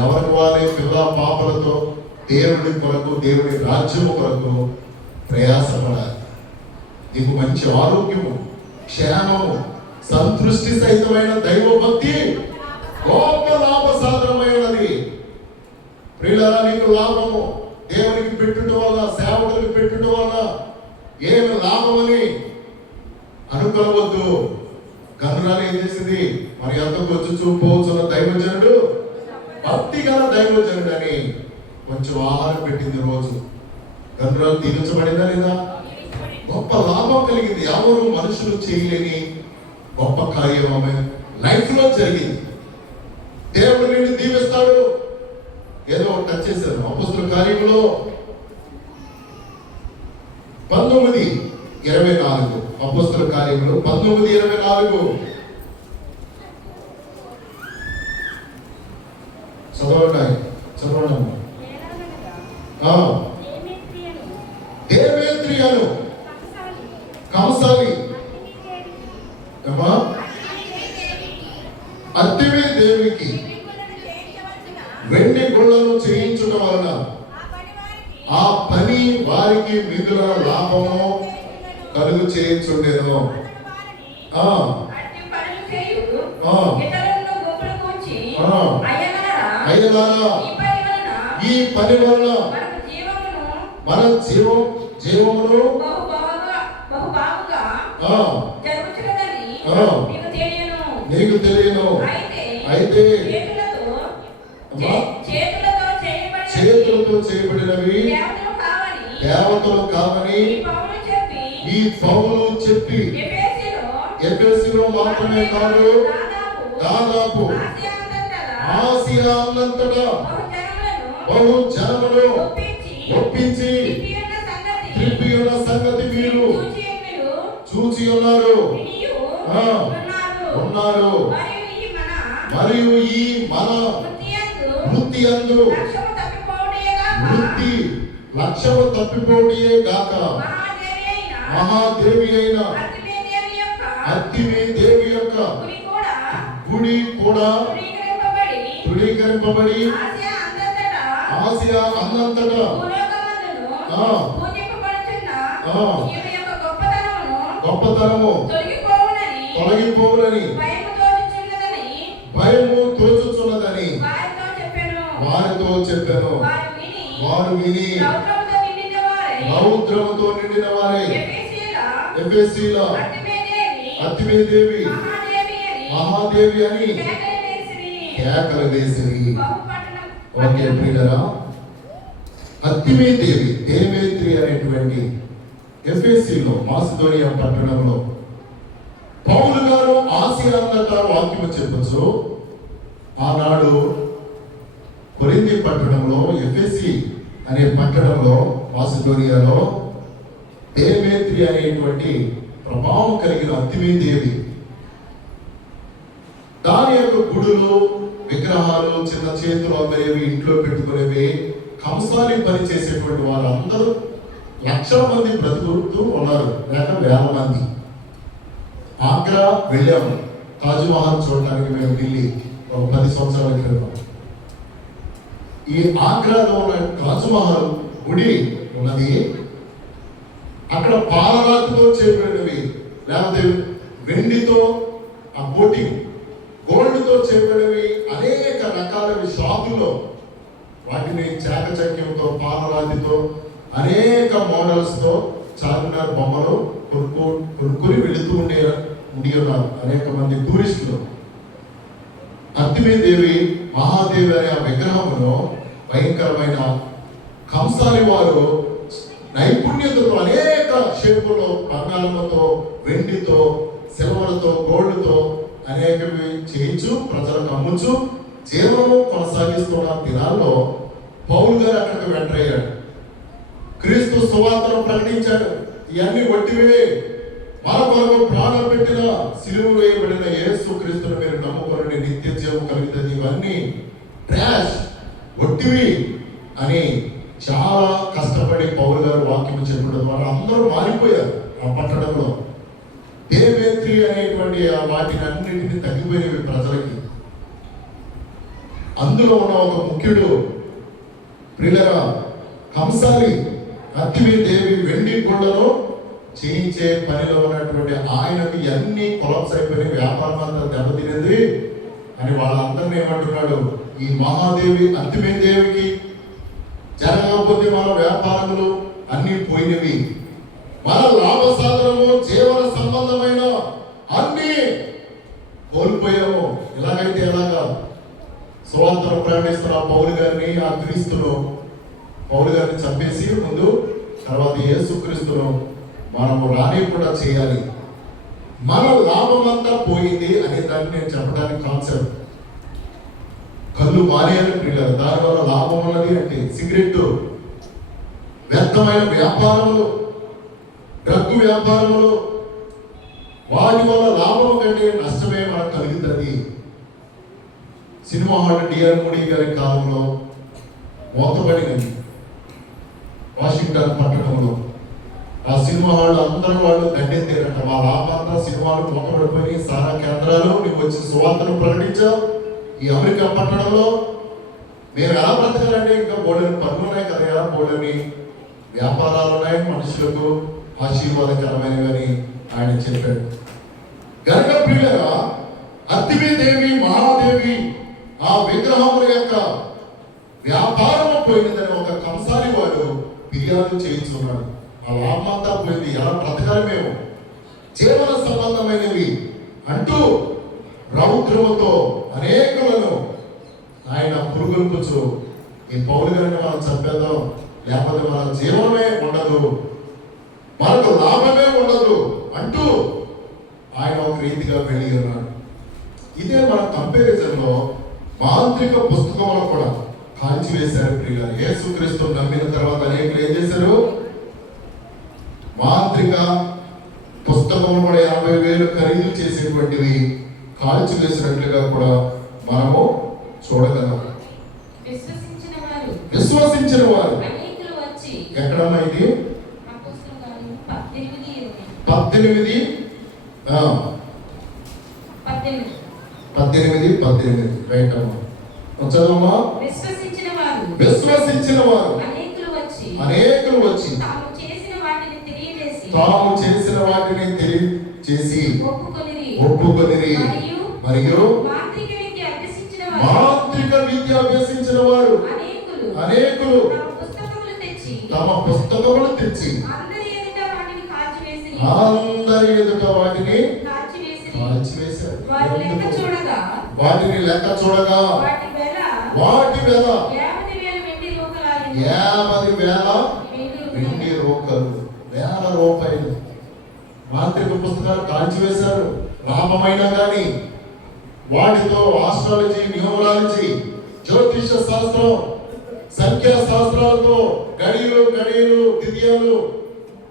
ఎవరికి వారి పిల్ల పాపలతో దేవుడి కొరకు దేవుడి రాజ్యము కొరకు ప్రయాసపడాలి. నీకు మంచి ఆరోగ్యము, క్షేమము, సంతృష్టి సహితమైన దైవభక్తి గొప్ప లాభ సాధనమైనది. ప్రియులారా, నీకు లాభము దేవునికి పెట్టుట వల్ల, సేవకులకు పెట్టుట వల్ల ఏమి లాభమని అనుకోవద్దు. గనురాలు ఏం చేసింది? మరి ఎంతకు వచ్చి పోవచ్చున్న దైవజనుడు, భక్తి గల దైవజనుడు అని కొంచెం ఆహారం పెట్టింది రోజు. గనురాలు దీవించబడిందా లేదా? గొప్ప లాభం కలిగింది. ఎవరు మనుషులు చేయలేని గొప్ప కార్యం ఆమె లైఫ్ లో జరిగింది. దేవుడు నిన్ను దీవిస్తాడు. ఏదో టచ్ చేశారు. అపొస్తలుల కార్యములో 19:24. అపొస్తలుల కార్యములు 19:24 చదవండి. దేవేంద్రియను కంసాలి అత్తివే దేవికి వెండి గుళ్ళను చేయించడం వలన ఆ పని వారికి మిగుల లాభము కలుగు చేయించుండేను. అయ్యలారా, ఈ పని వలన మన జీవమును నీకు తెలియను. అయితే చేతులతో చేయబడినవి దేవతలు కావని ఈ పౌలు చెప్పి ఎఫెసీలో మాత్రమే కాదు, దాదాపు ఆసియా అంతటా బహు జనములు ఒప్పించి త్రిప్పియున్న సంగతి మీరు చూచి ఉన్నారు. మరియు ఈ మన వృత్తి యందు లక్ష్యము తప్పిపోవడే గాక మహాదేవి అయిన అత్తిమే దేవి యొక్క గుడి కూడా తృణీకరింపబడి ఆసియా అన్నంతటా గొప్పతనము తొలగిపోవునని భయము తోచుచున్నదని వారితో చెప్పాను. వారు విని రౌద్రముతో నిండిన వారే ఎఫెసీల అత్తిమే దేవి మహాదేవి అని కేకలు వేసిరి. ఓకే ప్రియులరా, అత్తిమీదేవి దేవేత్రి అనేటువంటి ఎఫెసీలో మాసిదోనియా పట్టణంలో పౌలు గారు ఆసియా అంతటా వాక్యము చెప్పచ్చు. ఆనాడు కొరింథీ పట్టణంలో ఎఫెసీ అనే పట్టణంలో మాసిదోనియాలో దేవేత్రి అనేటువంటి ప్రభావం కలిగిన అత్తిమీదేవి, దాని యొక్క గుడులు, విగ్రహాలు, చిన్న చేతులు అమ్మేవి, ఇంట్లో పెట్టుకునేవి, కంసాలి పని చేసేటువంటి వారందరూ లక్షల మంది బ్రతుకుతూ ఉన్నారు, లేక వేల మంది. ఆగ్రా వెళ్ళాము తాజ్మహల్ చూడటానికి. మేము ఢిల్లీ ఒక 10 సంవత్సరాల క్రితం. ఈ ఆగ్రాలో ఉన్న తాజ్మహల్ గుడి ఉన్నది. అక్కడ పాలరాతితో చేయబడినవి, లేకపోతే వెండితో ఆ కోటింగ్, గోల్డ్తో చేయబడినవి అనేక రకాల షాపుల్లో వాటిని చాకచక్యంతో, పాలరాతితో, అనేక మోడల్స్తో చార్మినార్ బొమ్మలు కొనుక్కొని వెళుతూ ఉండి ఉన్నారు అనేక మంది టూరిస్టులు. అత్తిమీదేవి మహాదేవి అనే ఆ విగ్రహమును భయంకరమైన కంసాలి వారు నైపుణ్యతతో అనేక షేపులో, బంగారంతో, వెండితో, సిల్వర్తో, గోల్డ్తో అనేకవి చేయించు ప్రజలకు అమ్ముచు జీవనము కొనసాగిస్తున్న దినాల్లో పౌలు గారు అక్కడికి వెంటర్ అయ్యాడు. క్రీస్తు సువార్తను ప్రకటించాడు. ఇవన్నీ వట్టివే, మన కొరకు ప్రాణం పెట్టిన, సిలువ వేయబడిన యేసు క్రీస్తును మీరు నమ్ముకొని నిత్య జీవం కలుగుతుంది, ఇవన్నీ ట్రాష్, వట్టివి అని చాలా కష్టపడి పౌలు గారు వాక్యం చెప్పడం ద్వారా అందరూ మారిపోయారు. ఆ పట్టణంలో దేవేత్రి అనేటువంటి వాటిని అన్నింటినీ తగ్గిపోయినవి ప్రజలకి. అందులో ఉన్న ఒక ముఖ్యుడు ప్రియులరా, కంసాలి అత్తిమీదేవి వెండి గుళ్ళలో చేయించే పనిలో ఉన్నటువంటి ఆయనకి అన్ని కొలాప్స్ అయిపోయిన, వ్యాపారం అంతా దెబ్బతినేది అని వాళ్ళందరినీ ఏమంటున్నాడు, ఈ మహాదేవి అత్తిమీదేవికి జరగకపోతే మన వ్యాపారములు అన్ని పోయినవి, మన లాభ సాధనము, జీవన సంబంధమైన అన్ని కోల్పోయాము. ఎలాగైతే ఎలాగా సువార్తను ప్రకటిస్తున్న పౌలు గారిని, ఆ క్రీస్తును, పౌలు గారిని చంపేసి ముందు తర్వాత యేసుక్రీస్తును మనము రానికుండా చేయాలి. మన లాభం అంతా పోయింది అనే దాన్ని నేను చెప్పడానికి కాన్సెప్ట్. కళ్ళు మారేయాలి ప్రియులారా, దానివల్ల లాభం ఉన్నది అంటే సిగరెట్, వ్యర్థమైన వ్యాపారములు, డ్రగ్ వ్యాపారములు, వాటి వల్ల లాభం కంటే నష్టమే మనకు కలుగుతుంది. సినిమా హాల్ డిఆర్ మోడీ గారి కాలంలో మోతబడినది వాషింగ్టన్ పట్టణంలో. ఆ సినిమా హాల్ అందరూ వాళ్ళు దండెత్తారంట. మా లాభంతా సినిమాలు మోతబడిపోయి, సారా కేంద్రాలు నువ్వు వచ్చి సువార్తను ప్రకటించావు ఈ అమెరికా పట్టణంలో, మేము ఎలా బ్రతకాలంటే ఇంకా బోర్డని పనులు ఉన్నాయి కదా, బోర్డని వ్యాపారాలు ఉన్నాయి, మనుషులకు ఆశీర్వాదకరమైనవని ఆయన చెప్పాడు. గనక ప్రియులరా, అత్తిమీదేవి మహాదేవి ఆ విగ్రహముల యొక్క వ్యాపారం పోయినదని ఒక కంసాలి వాడు ఫిర్యాదు చేయించున్నాడు. ఆ లాభమంతా పోయింది, ఎలా బ్రతకాలి మేము, జీవన సంబంధమైనవి అంటూ రౌద్రముతో అనేకులను ఆయన పురుగుల్పుచు, ఈ పౌలు గారిని మనం చంపేద్దాం, లేకపోతే మన జీవనమే ఉండదు, మనకు లాభమే ఉండదు అంటూ ఆయన ఒక రీతిగా వెళ్ళి ఉన్నాడు. ఇదే మన కంపారిజన్ లో మాంత్రిక పుస్తకంలో కూడా కాల్చివేశారు ప్రియులారా. యేసుక్రీస్తు నమ్మిన తర్వాత అనేకులు ఏం చేశారు, మాంత్రిక పుస్తకం కూడా 50,000 ఖరీదు చేసేటువంటివి కాల్చివేసినట్లుగా కూడా మనము చూడగలం. విశ్వసించిన వారు ఎక్కడన్నా ఇది 18 రైట్ అమ్మా, చదవమ్మా. విశ్వసించిన వారు అనేకులు వచ్చి తాము చేసిన వాటిని తెలియచేసి ఒప్పుకొనిరి. మరియు మాంత్రిక విద్య అభ్యసించిన వారు అనేకులు తమ పుస్తకములు తెచ్చి అందరి ఎదుట వాటిని కాల్చివేశారు. వాటిని లెక్క చూడగా వాటి వెల 50,000 వెండి రూకలు, వేల రూపాయలు. మాంత్రిక పుస్తకాలు కాల్చివేశారు. లాభమైనా కానీ వాటితో ఆస్ట్రాలజీ, న్యూమరాలజీ, జ్యోతిష శాస్త్రం, సంఖ్యా శాస్త్రాలతో గడియలు తిథియాలు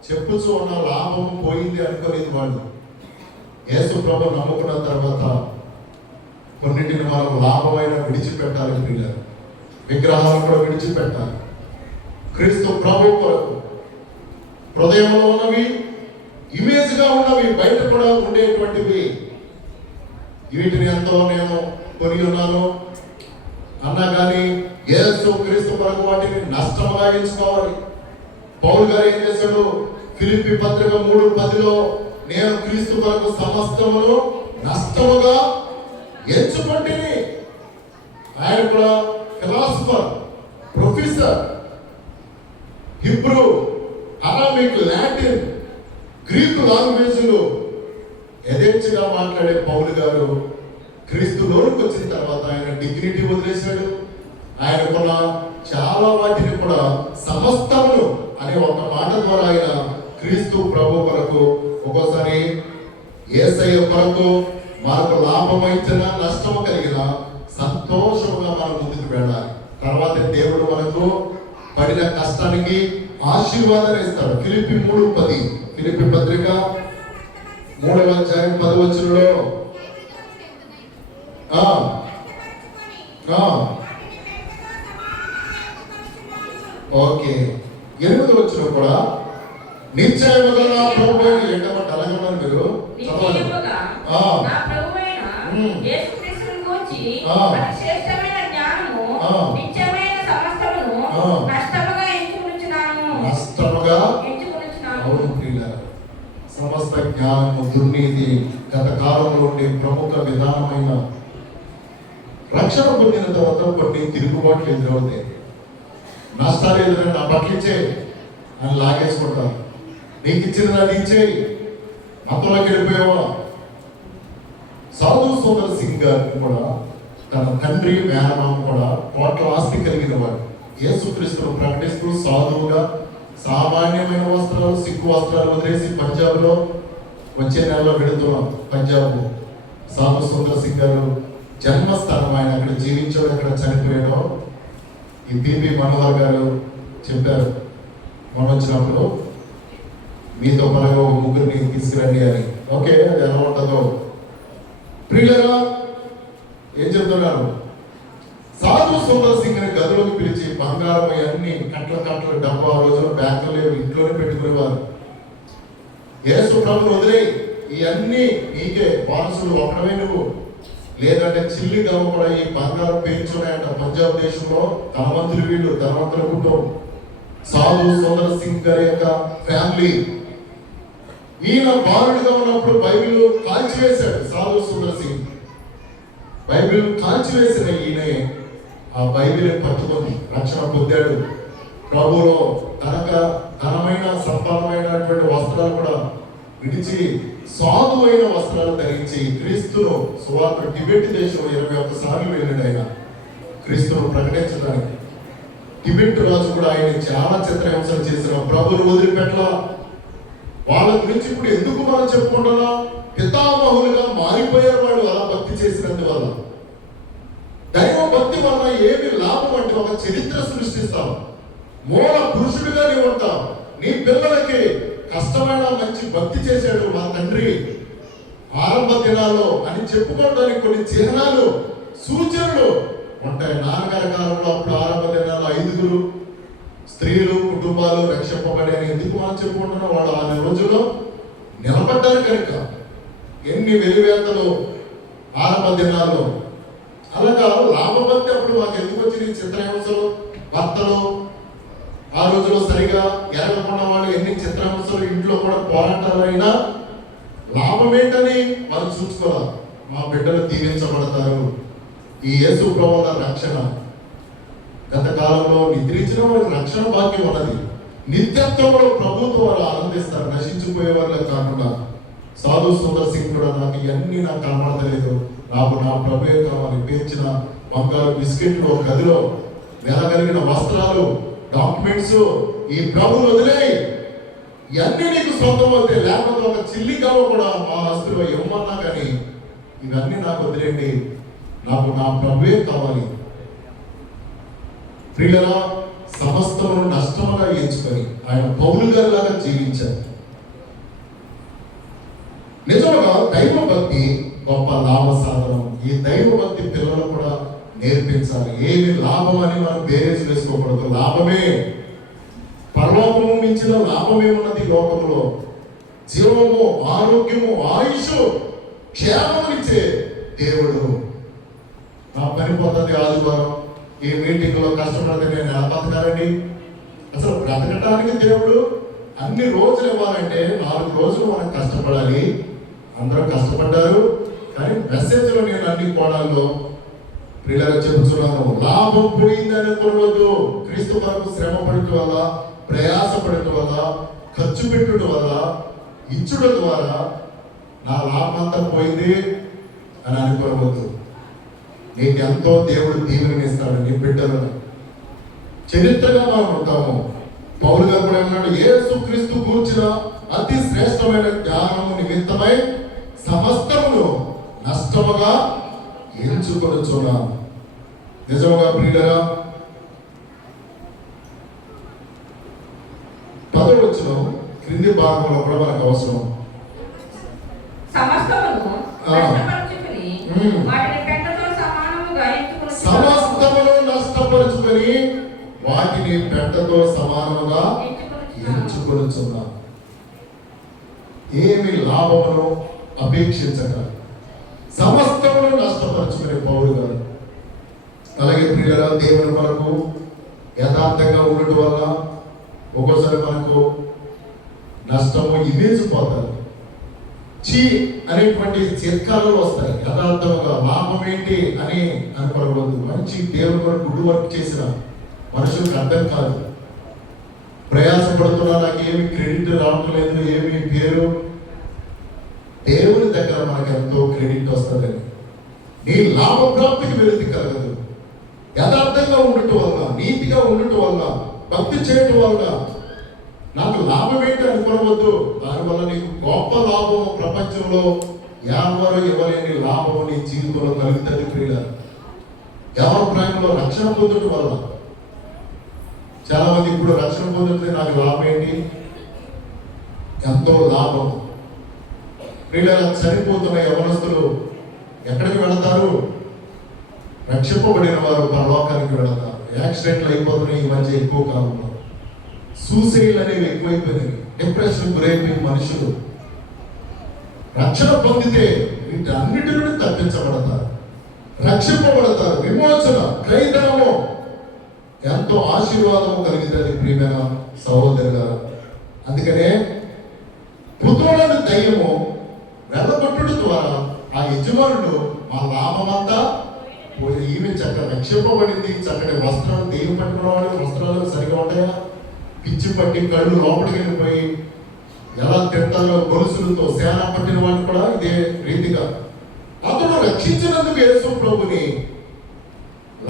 చెప్పుచూ ఉన్న లాభం పోయింది అనుకోలేదు వాళ్ళు. యేసు ప్రభు నమ్ముకున్న తర్వాత కొన్నింటిని మనం లాభమైన విడిచిపెట్టాలి. పిల్లలు విగ్రహాలను కూడా విడిచిపెట్టాలి. క్రీస్తు ప్రభు కొరకు హృదయంలో ఉన్నవి, ఇమేజ్ గా ఉన్నవి, బయట కూడా ఉండేటువంటివి, వీటిని ఎంతో నేను కొని ఉన్నాను అన్నా కానీ యేసు క్రీస్తు కొరకు వాటిని నష్టముగా ఎంచుకోవాలి. పౌలు గారు ఏం చేశాడు? ఫిలిప్పీ పత్రిక 3:10లో నేను క్రీస్తు కొరకు సమస్తమును నష్టముగా ఎంచుకుంటేనే. ఆయన కూడా philosopher, professor, Hebrew, Aramaic, Latin, Greek లాంగ్వేజ్లు యథేచ్ఛగా మాట్లాడే పౌలు గారు క్రీస్తు లోనికి వచ్చిన తర్వాత ఆయన డిగ్నిటీ వదిలేశాడు. ఆయనకున్న చాలా వాటిని కూడా సమస్తమును అనే ఒక మాట ద్వారా ఆయన క్రీస్తు ప్రభు కొరకు, ఒక్కోసారి యేసయ్య కొరకు మనకు లాభమైనా నష్టము కలిగిన సంతోషముగా మనం ముందుకు వెళ్ళాలి. తర్వాత దేవుడు మనకు పడిన కష్టానికి ఆశీర్వాదాన్ని ఇస్తాడు. ఫిలిప్పీ 3:10, ఫిలిప్పీ పత్రిక 3:10 ఓకే 8 కూడా నిశ్చయముగా నా ప్రభువైన ఏంటంటే అలాగన్నారు మీరు నష్టముగా. అవును ప్రియులారా, సమస్త జ్ఞానము, దుర్నీతి గత కాలంలో ఉండే ప్రముఖ విధానమైన రక్షణ పొందిన తర్వాత కొన్ని తిరుగుబాట్లు ఎదురవుతాయి. నష్టాలు ఎదురైనా నా పట్లిచ్చే అని లాగేసుకుంటారు. నీకు ఇచ్చిన అది ఇచ్చేయి, మతంలోకి వెళ్ళిపోయావా. సాధు సోదర్ సింగ్ గారిని కూడా తన తండ్రి మేనమామ కూడా కోట్ల ఆస్తి కలిగిన వాడు. యేసుక్రీస్తును ప్రకటిస్తూ సాధువుగా సామాన్యమైన వస్త్రాలు, సిగ్గు వస్త్రాలు వదిలేసి పంజాబ్లో వచ్చే నెలలో వెళుతున్నాం. పంజాబ్ సాధు సోదర్ సింగ్ గారు జన్మస్థానం, ఆయన అక్కడ జీవించాడు, అక్కడ చనిపోయాడు. ఈ బిపి మనోహర్ గారు చెప్పారు మనం వచ్చినప్పుడు మీతో పరంగా 3 తీసుకురండి అని. ఓకే, అది ఎలా ఉంటుందో ప్రియులరా ఏం చెప్తున్నారు? సాధు సుందర్ సింగ్ ని గదిలోకి పిలిచి బంగారం అన్ని కట్ల డబ్బు ఆ రోజుల్లో బ్యాంకులు లేవు, ఇంట్లోనే పెట్టుకునేవారు. యేసు ప్రభుని వదిలే ఇవన్నీ నీకే వారసులు ఒకడమే నువ్వు, లేదంటే చిల్లి గవ కూడా ఈ బంగారం పేర్చున్నాయంట. పంజాబ్ దేశంలో ధనవంతులు, వీళ్ళు ధనవంతుల కుటుంబం. సాధు సుందర్ సింగ్ గారి యొక్క ఫ్యామిలీ. ఈయన బాలుడిగా ఉన్నప్పుడు బైబిల్ కాల్చివేశాడు. సాధు సుందర్ సింగ్ బైబిల్ కాల్చివేసిన ఈయనే ఆ బైబిల్ పట్టుకొని రక్షణ పొందాడు. ప్రభులో ధనమైన సంపన్నమైనటువంటి వస్త్రాలు కూడా విడిచి సాధువైన వస్త్రాలు ధరించి క్రీస్తును సువార్త టిబెట్ దేశం 21 సార్లు వెళ్ళాడు ఆయన క్రీస్తును ప్రకటించడానికి. టిబెట్ రాజు కూడా ఆయన చాలా చిత్రహింసలు చేసిన ప్రభును వదిలిపెట్ల. వాళ్ళ గురించి ఇప్పుడు ఎందుకు మనం చెప్పుకుంటున్నాం? పితామహులుగా మారిపోయారు వాళ్ళు అలా భక్తి చేసినందువల్ల. దైవ భక్తి వల్ల ఏమి లాభం అంటే ఒక చరిత్ర సృష్టిస్తాం. మూల పురుషుడిగా నీవు ఉంటావు. నీ పిల్లలకి కష్టమైన మంచి భక్తి చేశాడు మా తండ్రి ఆరంభ దినాల్లో అని చెప్పుకోవడానికి కొన్ని చిహ్నాలు, సూచనలు ఉంటాయి. నాన్నగారి కాలంలో అప్పుడు ఆరంభ దినాల్లో 5 స్త్రీలు కుటుంబాలు రక్షింపబడి అని ఎందుకు మనం చెప్పుకుంటున్నాం? వాళ్ళు ఆ రోజుల్లో నిలబడ్డారు కనుక ఎన్ని వెలివేతలు ఆరంభ దినాల్లో. అలాగా లాభభక్తి అప్పుడు మాకు ఎందుకు వచ్చిన చిత్రహింసలు, భర్తలు ఆ రోజులో సరిగా ఎరగకుండా వాళ్ళు ఎన్ని చిత్రహింసలు, ఇంట్లో కూడా పోరాటాలైనా లాభం ఏంటని వాళ్ళు చూసుకోవాలి. మా బిడ్డలు దీవించబడతారు. ఈ యేసు ప్రభువుల రక్షణ గత కాలంలో నిద్రించిన వారికి రక్షణ భాగ్యం ఉన్నది. నిత్యత్వంలో ప్రభుత్వం వారు ఆనందిస్తారు, నశించిపోయే వాళ్ళకి కాకుండా. సాధు సుందర్ సింగ్ కూడా నాకు ఇవన్నీ నాకు కనబడతలేదు, నాకు నా ప్రభువే కావాలి. పేర్చిన బంగారు బిస్కెట్లు, గదిలో నెలగలిగిన వస్త్రాలు, డాక్యుమెంట్స్, ఈ ప్రభువులు వదిలేయి, ఇవన్నీ నీకు సొంతం అవుతే, లేకపోతే ఒక చిల్లిగా కూడా మా ఆస్తులు ఇవ్వమన్నా కానీ ఇవన్నీ నాకు వదిలేండి, నాకు నా ప్రభువే కావాలి. ప్రియులరా, సమస్తమును నష్టముగా ఎంచుకొని ఆయన పౌలు గారిలాగా జీవించారు. నిజంగా దైవభక్తి గొప్ప లాభ సాధనం. ఈ దైవభక్తి పిల్లలు కూడా నేర్పించాలి. ఏమి లాభం అని మనం బేరేజ్ వేసుకోకూడదు. లాభమే, పరలోకము మించిన లాభమే ఉన్నది లోకంలో. జీవము, ఆరోగ్యము, ఆయుష్, క్షేమమునిచ్చే దేవుడు. నా పని పోతుంది ఆదివారం, ఈ మీటింగ్ లో కష్టపడితే నేను ఎలా బతకాలండి? అసలు బ్రతకటానికి దేవుడు అన్ని రోజులు ఇవ్వాలంటే 4 రోజులు మనం కష్టపడాలి. అందరూ కష్టపడ్డారు, కానీ మెసేజ్లో నేను అన్ని కోణాల్లో ప్రియులుగా చెబుతున్నాను. లాభం పోయిందని అనుకోవద్దు. క్రీస్తు వరకు శ్రమ పడటం వల్ల, ప్రయాసపడటం వల్ల, ఖర్చు పెట్టుట వల్ల, ఇచ్చుట ద్వారా నా లాభం అంతా పోయింది అని అనుకోవద్దు. నీకు ఎంతో దేవుడు దీవెననిస్తాడు నీ బిడ్డలను. చరిత్రగా మనం ఉంటాము. పౌలు గారు కూడా ఏమన్నాడు, యేసుక్రీస్తు గూర్చిన అతి శ్రేష్టమైన జ్ఞానము నిమిత్తమై సమస్తమును నష్టముగా ఎంచుకొనుచున్నాం. నిజముగా ప్రియులరా, 10వ వచనం క్రింది భాగంలో కూడా మనకు అవసరం. సమస్తమును నష్టపరుచుకొని వాటిని పెంటతో సమానముగా ఎంచుకొనుచున్నాం. ఏమి లాభమును అపేక్షించక సమస్తమును నష్టపరుచుకునే పౌలు గారు. అలాగే ప్రియులరా, దేవుని మనకు యథార్థంగా ఉండటం వల్ల ఒక్కోసారి మనకు నష్టము ఇమేజ్ పోతారు. చీ అనేటువంటి చిత్కాలు వస్తాయి. యథార్థంగా లాభం ఏంటి అని అనుకోవద్దు. మంచి దేవుని కొరకు గుడ్ వర్క్ చేసిన మనుషులకు అర్థం కాదు. ప్రయాసపడుతున్నా, నాకు ఏమి క్రెడిట్ రావటం లేదు, ఏమి పేరు. దేవుని దగ్గర మనకు ఎంతో క్రెడిట్ వస్తుందని. నీ లాభ ప్రాప్తికి వెలితి కలగదు. యథార్థంగా ఉండటం వల్ల, నీతిగా ఉండటం వల్ల, భక్తి చేయటం వల్ల నాకు లాభం ఏంటి అనుకోవద్దు. దానివల్ల నీకు గొప్ప లాభము ప్రపంచంలో ఎవరు ఇవ్వలేని లాభము నీ జీవితంలో కలుగుతుంది. క్రీడ ఎవరి ప్రాయంలో రక్షణ పొందటం వల్ల, చాలా మంది ఇప్పుడు రక్షణ పొందుతుంది, నాకు లాభం ఏంటి? ఎంతో లాభం. ప్రియుల, చనిపోతున్న యవనస్తులు ఎక్కడికి వెళతారు? రక్షింపబడిన వారు పరలోకానికి వెళతారు. యాక్సిడెంట్లు అయిపోతున్నాయి ఈ మధ్య ఎక్కువ కాలంలో. సూసైడ్ అనేవి ఎక్కువైపోయినాయి. డిప్రెషన్ గురైపోయిన మనుషులు రక్షణ పొందితే వీటన్నిటి నుండి తప్పించబడతారు, రక్షింపబడతారు. విమోచన, క్రైదనము ఎంతో ఆశీర్వాదము కలిగితుంది ప్రియమైన సహోదరుగా. అందుకనే పుత్రులను దయ్యము వెళ్ళగొట్టుడు ద్వారా ఆ యజమానుడు మా లాభమంతా ఈమె చక్కగా రక్షింపబడింది. చక్కటి వస్త్రాలు, దెయ్యం పట్టుకున్న వస్త్రాలు సరిగా ఉంటాయా? పిచ్చి పట్టి కళ్ళు లోపలికి వెళ్ళిపోయి ఎలా తింటారో గొలుసులతో సేన పట్టిన వాళ్ళు కూడా ఇదే రీతిగా. అతడు రక్షించినందుకు యేసు ప్రభుని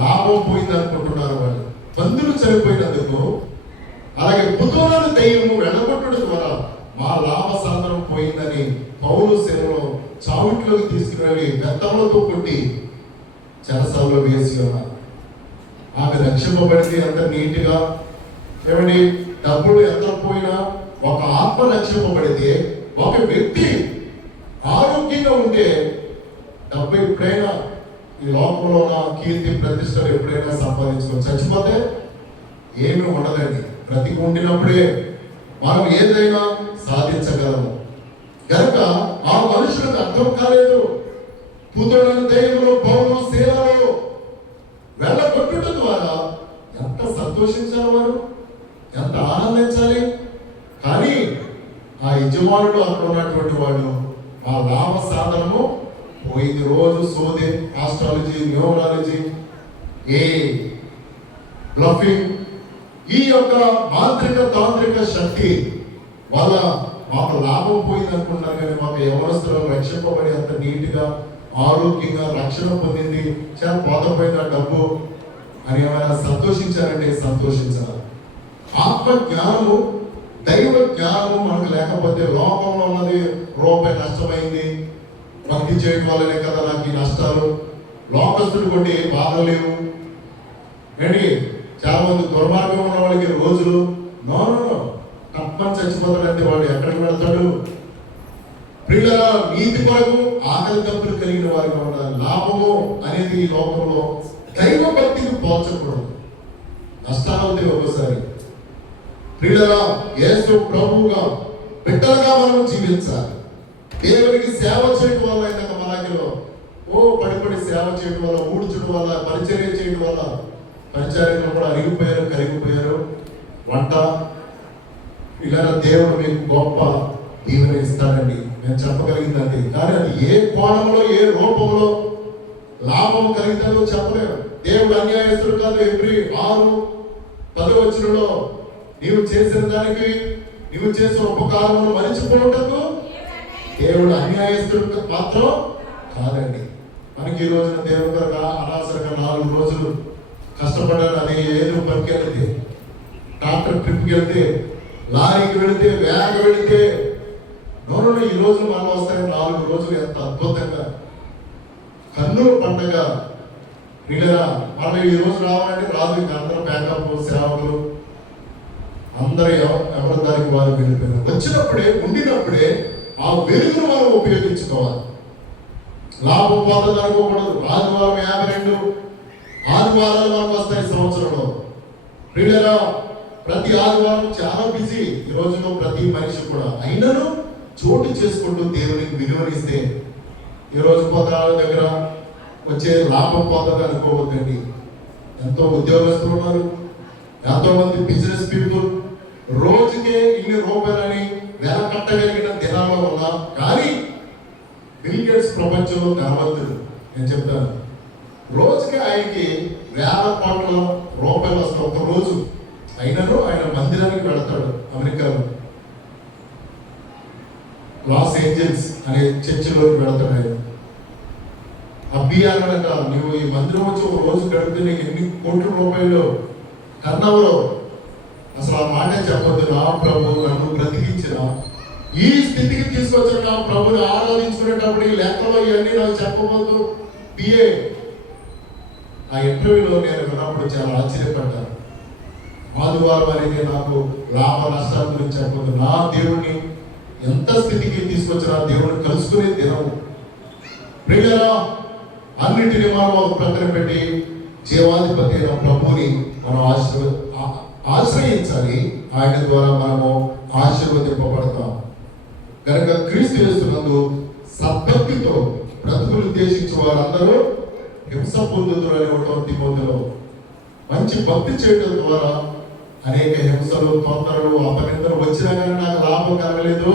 లాభం పోయింది అనుకుంటున్నారు వాళ్ళు. బంధువులు చనిపోయినందుకు. అలాగే పుత్రులను దయ్యము వెళ్ళగొట్టుడు ద్వారా మా లాభ సాధనం పోయిందని పౌలు శిలలో చావుట్లోకి తీసుకుని బెత్తంలతో కొట్టి చెరసాలలో వేసి ఉన్నారు. ఆమె రక్షింపబడింది అంత నీట్గా. ఏమండి, డబ్బులు ఎంత పోయినా ఒక ఆత్మ రక్షింపబడితే, ఒక వ్యక్తి ఆరోగ్యంగా ఉంటే డబ్బు ఎప్పుడైనా ఈ లోకంలో ఉన్న కీర్తి ప్రతిష్టలు ఎప్పుడైనా సంపాదించుకొని చచ్చిపోతే ఏమీ ఉండదండి. బ్రతికి ఉండినప్పుడే మనం ఏదైనా సాధించగలము. కనుక ఆ మనుషులకు అర్థం కాలేదు. పుత్రులను దైవంలో పౌలు శీలలో వెళ్ళగొట్టుట ద్వారా ఎంత సంతోషించారు వారు, ఎంత ఆనందించాలి. కానీ ఆ యజమానుడు అక్కడ ఉన్నటువంటి వాళ్ళు ఆ లాభ సాధనము పోయింది. రోజు సోదే, ఆస్ట్రాలజీ, న్యూమరాలజీ, ఏ బ్లఫింగ్, ఈ యొక్క మాంత్రిక తాంత్రిక శక్తి వాళ్ళ మాకు లాభం పోయింది అనుకుంటున్నారు. కానీ మాకు యవనస్తులను రక్షింపబడి అంత నీట్గా ఆరోగ్యంగా రక్షణ పొందింది, చాలా పోతపోయింది ఆ డబ్బు అని ఏమైనా సంతోషించారంటే సంతోషించాలి. ఆత్మ జ్ఞానము, దైవ జ్ఞానము మనకు లేకపోతే లోకంలో ఉన్నది రూపాయి నష్టమైంది, భక్తి చేయడం వల్లనే కదా నాకు ఈ నష్టాలు, లోకస్తుడు కొట్టి బాధలు లేవు ఏంటి, చాలా మంది దుర్మార్గం ఉన్న వాళ్ళకి రోజులు నో తప్పని చచ్చిపోతాడంటే వాడు ఎక్కడికి వెళ్తాడు? ప్రియుల నీతి కొరకు ఆకలి దప్పులు కలిగిన వారిగా ఉండాలి. లాభము అనేది ఈ లోకంలో దైవ భక్తిని పోల్చకూడదు, నష్టాలు అవుతాయి ఒక్కోసారి. ప్రియుల యేసు ప్రభువుగా బిడ్డలుగా మనం జీవించాలి. దేవునికి సేవ చేయడం వల్ల అయినా మనకిలో పడి సేవ చేయడం వల్ల, ఊడ్చడం వల్ల, పరిచర్య చేయడం వల్ల పరిచర్యలు కూడా అరిగిపోయారు, కరిగిపోయారు. వంట ఇలా దేవుడు మీకు గొప్ప దీవెన ఇస్తాడండి, నేను చెప్పగలిగిందండి. కానీ అది ఏ కోణంలో, ఏ రూపంలో లాభం కలిగితే చెప్పలేము. దేవుడు అన్యాయస్తుడు కాదు. ఎవ్రీ 6:10 వచనంలో నీవు చేసిన దానికి, నీవు చేసిన ఉపకారములు మరిచిపోవటకు దేవుడు అన్యాయస్తుడు మాత్రం కాదండి. మనకి ఈ రోజున దేవుడు కనుక అనవసరంగా 4 రోజులు కష్టపడ్డాడు. అది ఏదో పనికి వెళితే, డాక్టర్ ట్రిప్కి వెళ్తే, లారీకి వెళితే, వ్యాగ్ వెళితే, ఈ రోజులు మనం వస్తాయి. 4 రోజులు ఎంత అద్భుతంగా కన్నుల పండుగ. వీళ్ళరా మనం ఈ రోజు రావాలంటే రాదు. ఇంకా అందరూ బ్యాకప్ సేవకులు అందరూ ఎవరి దానికి వారు వెళ్ళిపోయినారు. వచ్చినప్పుడే, ఉండినప్పుడే ఆ వెలుగును మనం ఉపయోగించుకోవాలి. లాభం పొందడం అనుకోకూడదు. ఆదివారం 52 ఆదివారాలు మనకు వస్తాయి సంవత్సరంలో. వీళ్ళరా ప్రతి ఆదివారం చాలా బిజీ ఈ రోజులో ప్రతి మనిషి కూడా. అయినను చోటు చేసుకుంటూ దేవునికి విలువనిస్తే ఈ రోజు పొందాల దగ్గర వచ్చే లాభం పొందదు అనుకోవద్దండి. ఎంతో ఉద్యోగస్తులు ఉన్నారు, ఎంతో మంది బిజినెస్ పీపుల్ రోజుకే ఇన్ని రూపాయలని వెల కట్టగలిగిన దినాల్లో ఉన్నా. కానీ బిల్ గేట్స్ ప్రపంచంలో ధనవంతుడు. నేను చెప్తాను, రోజుకి ఆయనకి 1000 కోట్ల రూపాయలు వస్తాయి ఒక రోజు. అయినను ఆయన మందిరానికి వెళతాడు. అమెరికాలో లాస్ ఏంజల్స్ అనే చర్చిలోకి వెళతాడు. ఆయన అభియానంట, నువ్వు ఈ మందిరం వచ్చి ఒక రోజు గడిపితే నీకు ఎన్ని కోట్ల రూపాయలు కర్ణవలో. అసలు ఆ మాటే చెప్పొద్దు. నా ప్రభు నన్ను బ్రతికించిన, ఈ స్థితికి తీసుకొచ్చిన నా ప్రభుని ఆరాధించుకునేటప్పుడు ఈ లెక్కలో ఇవన్నీ నాకు చెప్పబోద్దు. బిఏ ఆ ఇంటర్వ్యూలో నేను విన్నప్పుడు చాలా ఆశ్చర్యపడ్డాను. ఆదివారం అనేది నాకు లాభ నష్టాల గురించి చెప్పదు. నా దేవుణ్ణి ఎంత స్థితికి తీసుకొచ్చిన దేవుడిని కలుసుకునే దినం. ప్రియులారా, అన్నిటినీ మనం ఒక ప్రక్కన పెట్టి జీవాధిపతి అయిన ప్రభుని మనం ఆశ్రయించాలి. ఆయన ద్వారా మనము ఆశీర్వదింపబడతాం. కనుక క్రీస్తు యేసునందు సద్భక్తితో బ్రతుకులు ఉద్దేశించే వారందరూ హింస పొందుతారు అని 1వ తిమోతిలో. మంచి భక్తి చేయడం ద్వారా అనేక హింసలు, తొందరలు, అపనిందలు వచ్చినా కానీ నాకు లాభం కలగలేదు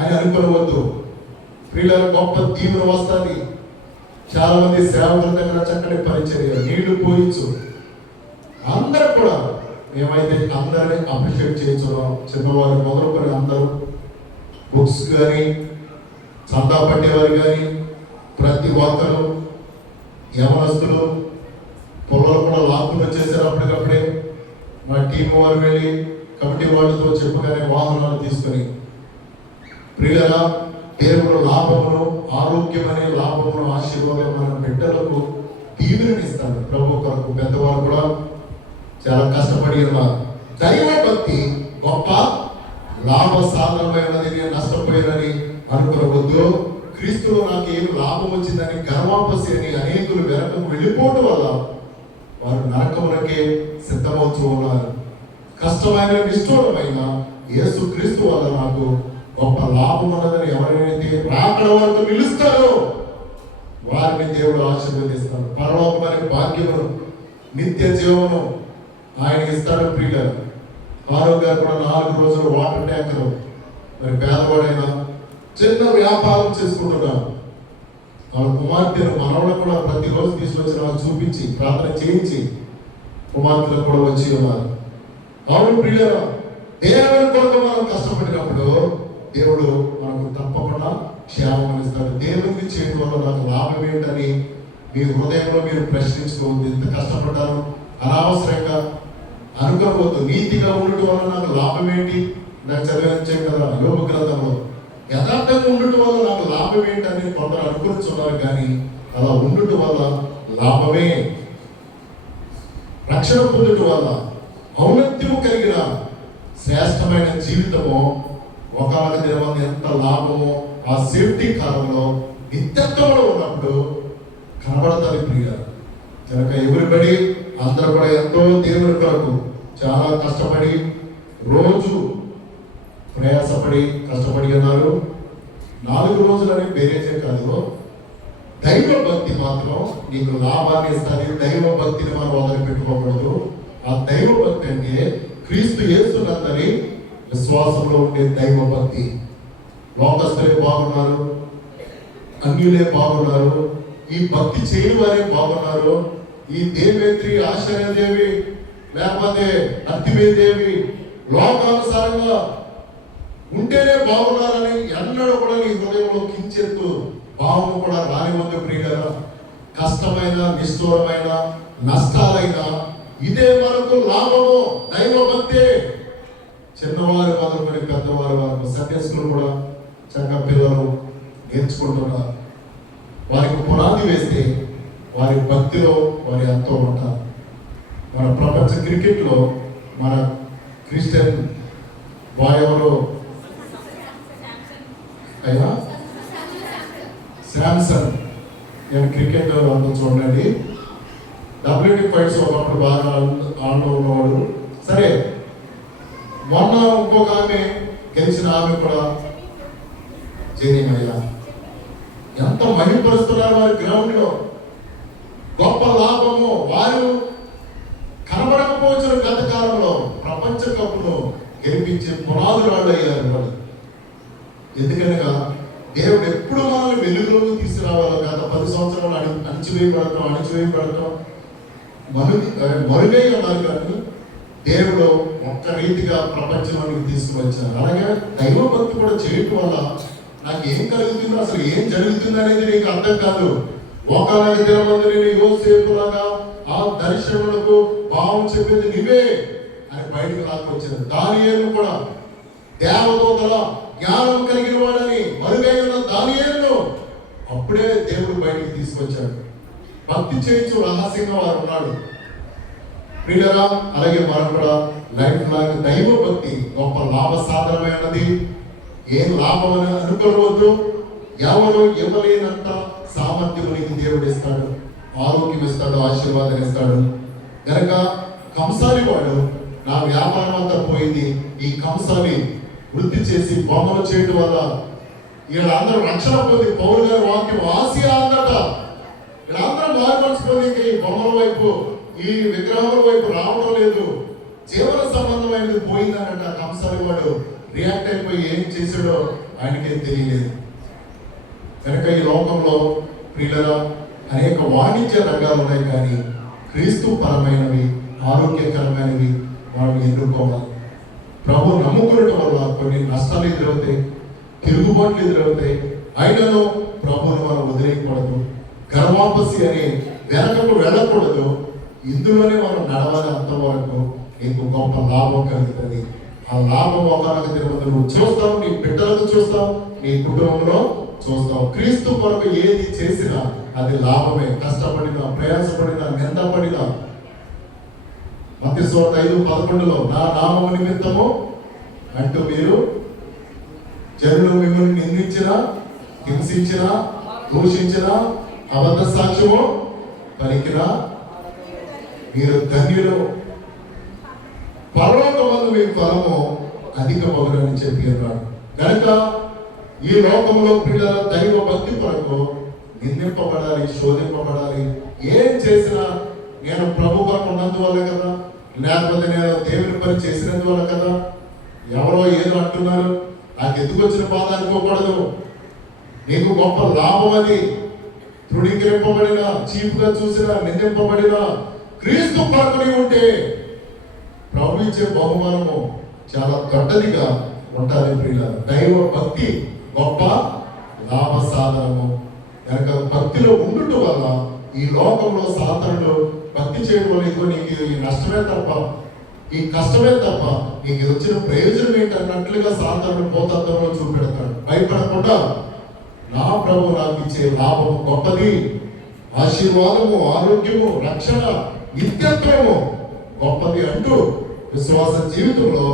అని అనుకోవద్దు. ప్రియుల గొప్ప దీవెన వస్తుంది. చాలా మంది సేవకుల దగ్గర చక్కటి పరిచర్య, నీళ్లు పోయించు, అందరూ కూడా మేమైతే అందరినీ అప్రిషియేట్ చేయించున్నాం. చిన్నవారు మొదలుకొని అందరూ బుక్స్ కానీ, చందా పట్టేవారు కానీ, ప్రతి ఒక్కరు యవనస్తులు పొలాలు కూడా లాక్కుని వచ్చేసారు. అప్పటికప్పుడే మా టీం వారు వెళ్ళి కమిటీ వాళ్ళతో చెప్పగానే వాహనాలు తీసుకొని. ప్రియులరా, దేవుడు లాభమును, ఆరోగ్యమనే లాభమును, ఆశీర్వాదం మన బిడ్డలకు దీవెననిస్తాడు. ప్రభు కొరకు పెద్దవారు కూడా చాలా కష్టపడి ఉన్నారు. దైవ భక్తి గొప్ప లాభ సాధనమైనది. నేను నష్టపోయానని అనుకోవద్దు. క్రీస్తులో నాకు ఏం లాభం వచ్చిందని గర్వాపసి అని అనేకులు వెనకకు వెళ్ళిపోవడం వల్ల వారు నరకమునకే సిద్ధమవుతూ ఉన్నారు. కష్టమైన నిష్ఠూరమైన యేసు క్రీస్తు వల్ల నాకు గొప్ప లాభం ఉన్నదని ఎవరైతే రాకడ వరకు నిలుస్తారో వారిని దేవుడు ఆశీర్వదిస్తాడు. పరలోకమైన భాగ్యమును, నిత్య జీవనం ఆయన ఇస్తాడు. ప్రియులు, ఆరోగ్యం కూడా 4 రోజులు వాటర్ ట్యాంకర్. మరి పేదవాడైనా చిన్న వ్యాపారం చేసుకుంటున్నాను. వాళ్ళ కుమార్తెను, మనవడు కూడా ప్రతిరోజు తీసుకొచ్చిన వాళ్ళు చూపించి ప్రార్థన చేయించి కుమార్తెలు కూడా వచ్చి ఉన్నారు. అవును ప్రియులారా, దేవుడి కొరకు మనం కష్టపడినప్పుడు దేవుడు మనకు తప్పకుండా క్షేమం ఇస్తాడు. దేవుడికి చేయడం వల్ల నాకు లాభం ఏంటని మీ హృదయంలో మీరు ప్రశ్నించుకోవద్దు. ఎంత కష్టపడ్డాను, అనవసరంగా అనుకోవద్దు. నీతిగా ఉండటం వల్ల నాకు లాభం ఏంటి, నాకు చదివించాం కదా యోగ గ్రంథంలో, యథార్థంగా ఉండటం వల్ల నాకు లాభం ఏంటి అని కొందరు అనుకుంటున్నారు. కానీ అలా ఉండటం వల్ల లాభమే. రక్షణ పొందటం వల్ల ఔన్నత్యము కలిగిన శ్రేష్టమైన జీవితము ఒకనొక దినం ఎంత లాభమో ఆ సేఫ్టీ కాలంలో నిత్యత్వంలో ఉన్నప్పుడు కనబడతారు ప్రియ. కనుక ఎవరిబడి అందరూ కూడా ఎంతో దేవుని కొరకు చాలా కష్టపడి రోజు ప్రయాసపడి కష్టపడి ఉన్నారు. 4 రోజులని బేరేజే కాదు, దైవ భక్తి మాత్రం నీకు లాభాన్ని ఇస్తుంది. దైవ భక్తిని మనం వదిలిపెట్టుకోకూడదు. ఆ దైవ భక్తి అంటే క్రీస్తు యేసునందరి విశ్వాసంలో ఉండే దైవ భక్తి. లోకస్తులే బాగున్నారు, అన్యులే బాగున్నారు, ఈ భక్తి చేయని వారే బాగున్నారు. ఈ దేవేత్రి ఆశ్చర్యదేవి లేకపోతే అత్తిమేదేవి లోకానుసారంగా ఉంటేనే బాగున్నారని ఎన్నడూ కూడా నీ హృదయంలో కించెత్తు భావము కూడా రానివ్వదు ప్రియులారా. కష్టమైన, నిష్ఠూరమైన, నష్టాలైన ఇదే మనకు లాభము. దైవ భక్తే. చిన్నవారు మొదలుకొని పెద్దవారు వరకు సన్యాసులు కూడా చక్కగా పిల్లలు నేర్చుకుంటున్నారు. వారికి పునాది వేస్తే వారి భక్తిలో వారి ఎంతో ఉంటారు. మన ప్రపంచ క్రికెట్లో మన క్రిస్టియన్ బాయ్ ఎవరు అయ్యా, శాంసన్. నేను క్రికెట్ అంతా చూడండి, WT ఫైట్స్ ఒకప్పుడు బాగా ఆడుతూ ఉన్నవాడు. సరే, మొన్న ఇంకొక ఆమె గెలిచిన ఆమె కూడా జేనిమయ్య. ఎంత మహిమపరుస్తున్నారు వారి గ్రౌండ్ లో. గొప్ప లాభము. వారు కనబడకపోవచ్చు గత కాలంలో ప్రపంచ కప్పును గెలిపించే పునాదులు వాళ్ళు అయ్యారు వాళ్ళు. ఎందుకనగా దేవుడు ఎప్పుడు మనల్ని వెలుగులోకి తీసుకురావాలి. గత 10 సంవత్సరాలు అణిచివేయబడటం మరుగై ఉన్నారు. కానీ దేవుడు ఒక్క రీతిగా ప్రపంచంలోకి తీసుకువచ్చారు. అలాగే దైవ భక్తి కూడా చేయటం వల్ల నాకు ఏం కలుగుతుందో, అసలు ఏం జరుగుతుంది అనేది నీకు అర్థం కాదు. ఒకనొక దినమందు నేను యోసేపులాగా ఆ దర్శనములకు భావం చెప్పేది నువ్వే అని బయటకు లాక్కొచ్చారు. దానియేలు కూడా దేవదూతల జ్ఞానం కలిగిన వాడని మరుగై ఉన్న దానియేలును అప్పుడే దేవుడు బయటికి తీసుకొచ్చాడు. భక్తి చేయించు రహస్యంగా వారు ఉన్నాడు ప్రియులరా. అలాగే మనం కూడా లైఫ్ లాంగ్ దైవ భక్తి గొప్ప లాభ సాధనమైనది. ఏం లాభం అని అనుకోవద్దు. ఎవరు ఇవ్వలేనంత సామర్థ్యం నీకు దేవుడు ఇస్తాడు, ఆరోగ్యం ఇస్తాడు, ఆశీర్వాదం ఇస్తాడు. కనుక కంసాలి వాడు నా వ్యాపారం అంతా పోయింది, ఈ కంసాలి వృద్ధి చేసి బొమ్మలు చేయడం వల్ల వీళ్ళందరూ రక్షణ పొంది పౌరు గారి వాక్యం ఆసియా అందట వీళ్ళందరూ మారుమర్చిపోయి ఈ బొమ్మల వైపు, ఈ విగ్రహాల వైపు రావడం లేదు, జీవన సంబంధమైనది పోయిందనట. కంసాలి వాడు రియాక్ట్ అయిపోయి ఏం చేశాడో ఆయనకేం తెలియలేదు. కనుక ఈ లోకంలో ప్రియులరా అనేక వాణిజ్య రంగాలు ఉన్నాయి, కానీ క్రీస్తు పరమైనవి, ఆరోగ్యకరమైనవి మనం ఎన్నుకోవాలి. ప్రభు నమ్ముకునటం వల్ల కొన్ని నష్టాలు ఎదురవుతాయి, తిరుగుబాట్లు ఎదురవుతాయి. అయినను ప్రభువును మనం వదిలేయకూడదు. గర్వాపసి అని వెనకకు వెళ్ళకూడదు. ఇందులోనే మనం నడవాలి. అంతవరకు నీకు గొప్ప లాభం కలుగుతుంది. ఆ లాభం ఒకనొక దినమందు నువ్వు చూస్తావు, నీ బిడ్డలకు చూస్తావు, నీ కుటుంబంలో చూస్తావు. క్రీస్తు కొరకు ఏది చేసినా అది లాభమే. కష్టపడినా, ప్రయాసపడినా, నిందపడినా. మత్తయి 5:11 నా నామము నిమిత్తము అంటూ మీరు జనులు మిమ్మల్ని నిందించినా, హింసించినా, దూషించినా, అబద్ధ సాక్ష్యము పలికినా మీరు ధన్యులు, పరలోకమందు మీ ఫలము అధికమగునని చెప్పి అన్నాడు. కనుక ఈ లోకంలో పిల్లల దైవ భక్తి కొరకు నిందింపబడాలి, శోధింపబడాలి. ఏం చేసినా నేను ప్రభు కొరకు ఉన్నందువల్ల కదా, లేకపోతే నేను దేవుని పని చేసినందువల్ల కదా. ఎవరో ఏదో అంటున్నారు, నాకు ఎందుకు వచ్చిన బాధ అనుకోకూడదు. నీకు గొప్ప లాభం అది. తృణీకరింపబడిన, చీపుగా చూసిన, నిందింపబడిన క్రీస్తు కొరకు ఉంటే ప్రభు ఇచ్చే బహుమానము చాలా దొడ్డదిగా ఉంటుంది ప్రియుల. దైవ భక్తి గొప్ప లాభ సాధనము. కనుక భక్తిలో ఉండటం వల్ల ఈ లోకంలో సాధనలు భక్తి చేయడం వల్ల నీకు ఈ నష్టమే తప్ప ఈ కష్టమే తప్ప నీకు వచ్చిన ప్రయోజనం ఏంటన్నట్లుగా సాధారణ పోతాంతంలో చూపెడతాడు. భయపడకుండా నా ప్రభు నాకు ఇచ్చే లాభము గొప్పది, ఆశీర్వాదము, ఆరోగ్యము, రక్షణ, నిత్యత్వము గొప్పది అంటూ విశ్వాస జీవితంలో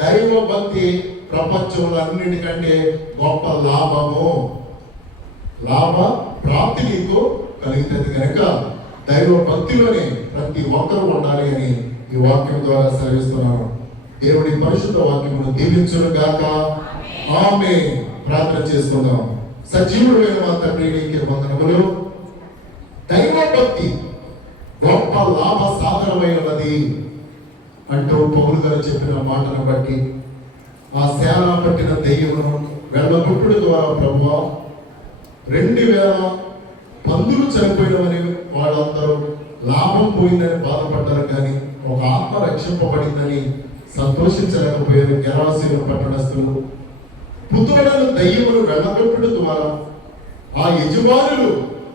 దైవ భక్తి ప్రపంచంలో అన్నిటికంటే గొప్ప లాభ ప్రాప్తి నీకు కలుగుతుంది కనుక దైవ భక్తిలోనే ప్రతి ఒక్కరూ ఉండాలి అని ఈ వాక్యం ద్వారా సెలవిస్తున్నాను. దేవుడి పరిశుద్ధ వాక్యమును దీవించును గాక. ఆమేన్. ప్రార్థన చేసుకుందాం. సజీవుడైన మా తండ్రి నీకే వందనములు. దైవ భక్తి గొప్ప లాభ సాధనమై ఉన్నది అంటూ పౌలు గారు చెప్పిన మాటను బట్టి ఆ సేన పట్టిన దెయ్యమును వెళ్ళగొట్టుడు ద్వారా ప్రభువా 2000 పందులు చనిపోయినవని వాళ్ళందరూ లాభం పోయిందని బాధపడ్డారు, కానీ ఒక ఆత్మ రక్షింపబడిందని సంతోషించలేకపోయారు గెరాసీను పట్టణస్థులు. పుత్రులను దయ్యమును వెళ్ళగొట్టుడు ద్వారా ఆ యజమానులు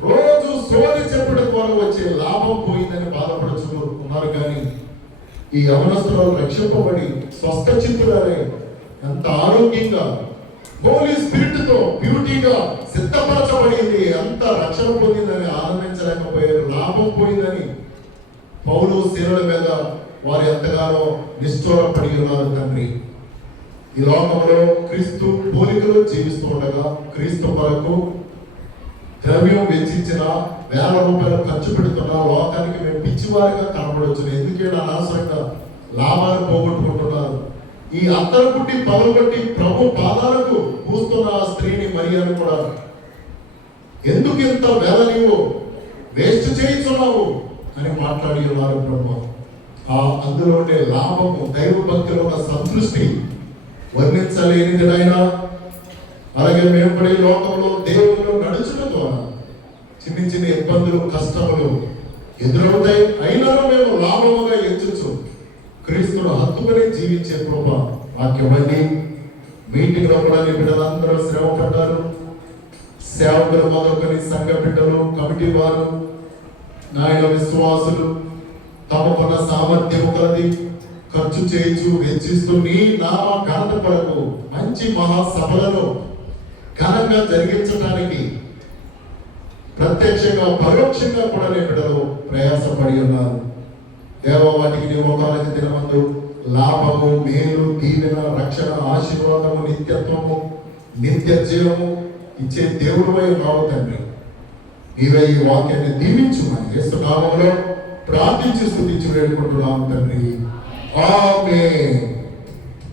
రోజు సోది చెప్పడం ద్వారా వచ్చే లాభం పోయిందని బాధపడుచు ఉన్నారు, కానీ ఈ యవనస్తులు రక్షింపబడి స్వస్థ చిత్తులనే ఎంత ఆరోగ్యంగా హోలీ స్పిరిట్ తో బ్యూటీగా సిద్ధపరచబడింది, అంత రక్షణ పొందిందని ఆనందించలేకపోయారు. లాభం పోయిందని పౌలు శీలల మీద వారు ఎంతగానో నిష్ఠూరపడి ఉన్నారు. తండ్రి, ఈ లోకంలో క్రీస్తు పోలికలో జీవిస్తూ ఉండగా క్రీస్తు కొరకు ద్రవ్యం వెచ్చించిన 1000 రూపాయలు ఖర్చు పెడుతున్నా లోకానికి మేము పిచ్చివారిగా కనబడవచ్చు. ఎందుకే అనవసరంగా లాభాలు పోగొట్టుకుంటున్నారు. ఈ అత్తరు పుట్టి పవలు బట్టి ప్రభు పాదాలకు పూస్తున్న ఆ స్త్రీని మరియాను కూడా ఎందుకు ఇంత వేల నీవు వేస్ట్ చేయించున్నావు అని మాట్లాడి ఉన్నారు. ప్రభు అందులో ఉండే లాభము, దైవ భక్తిలో ఉన్న సంతృష్టి వర్ణించలేనిది నాయనా. అలాగే మేము కూడా ఈ లోకంలో దేవుళ్ళు నడుచడం ద్వారా చిన్న చిన్న ఇబ్బందులు, కష్టములు ఎదురవుతాయి. అయినా మేము లాభముగా ఎంచు క్రీస్తును హత్తుకుని జీవించే కృప వాక్యమండి. మీటింగ్ లో కూడా బిడ్డలందరూ శ్రమ పడ్డారు. సేవకులు మొదలుకొని సంఘ బిడ్డలు, కమిటీ వారు, నాయన విశ్వాసులు తమకున్న సామర్థ్యము కొలది ఖర్చు చేయించు వెచ్చిస్తూ నీ నామ ఘనత కొరకు మంచి మహాసభలను ఘనంగా జరిగించడానికి ప్రత్యక్షంగా పరోక్షంగా కూడా నీ బిడ్డలు ప్రయాసపడి ఉన్నారు. దేవ వాటికి నీ ఒకరికి దినమందు లాభము, మేలు, దీవెన, రక్షణ, ఆశీర్వాదము, నిత్యత్వము, నిత్య జీవము ఇచ్చే దేవుడివై ఉన్నావు తండ్రి. నీవే ఈ వాక్యాన్ని దీవించుమని యేసు నామములో ప్రార్థించి స్తుతించి వేడుకుంటున్నాము తండ్రి. ఆమేన్.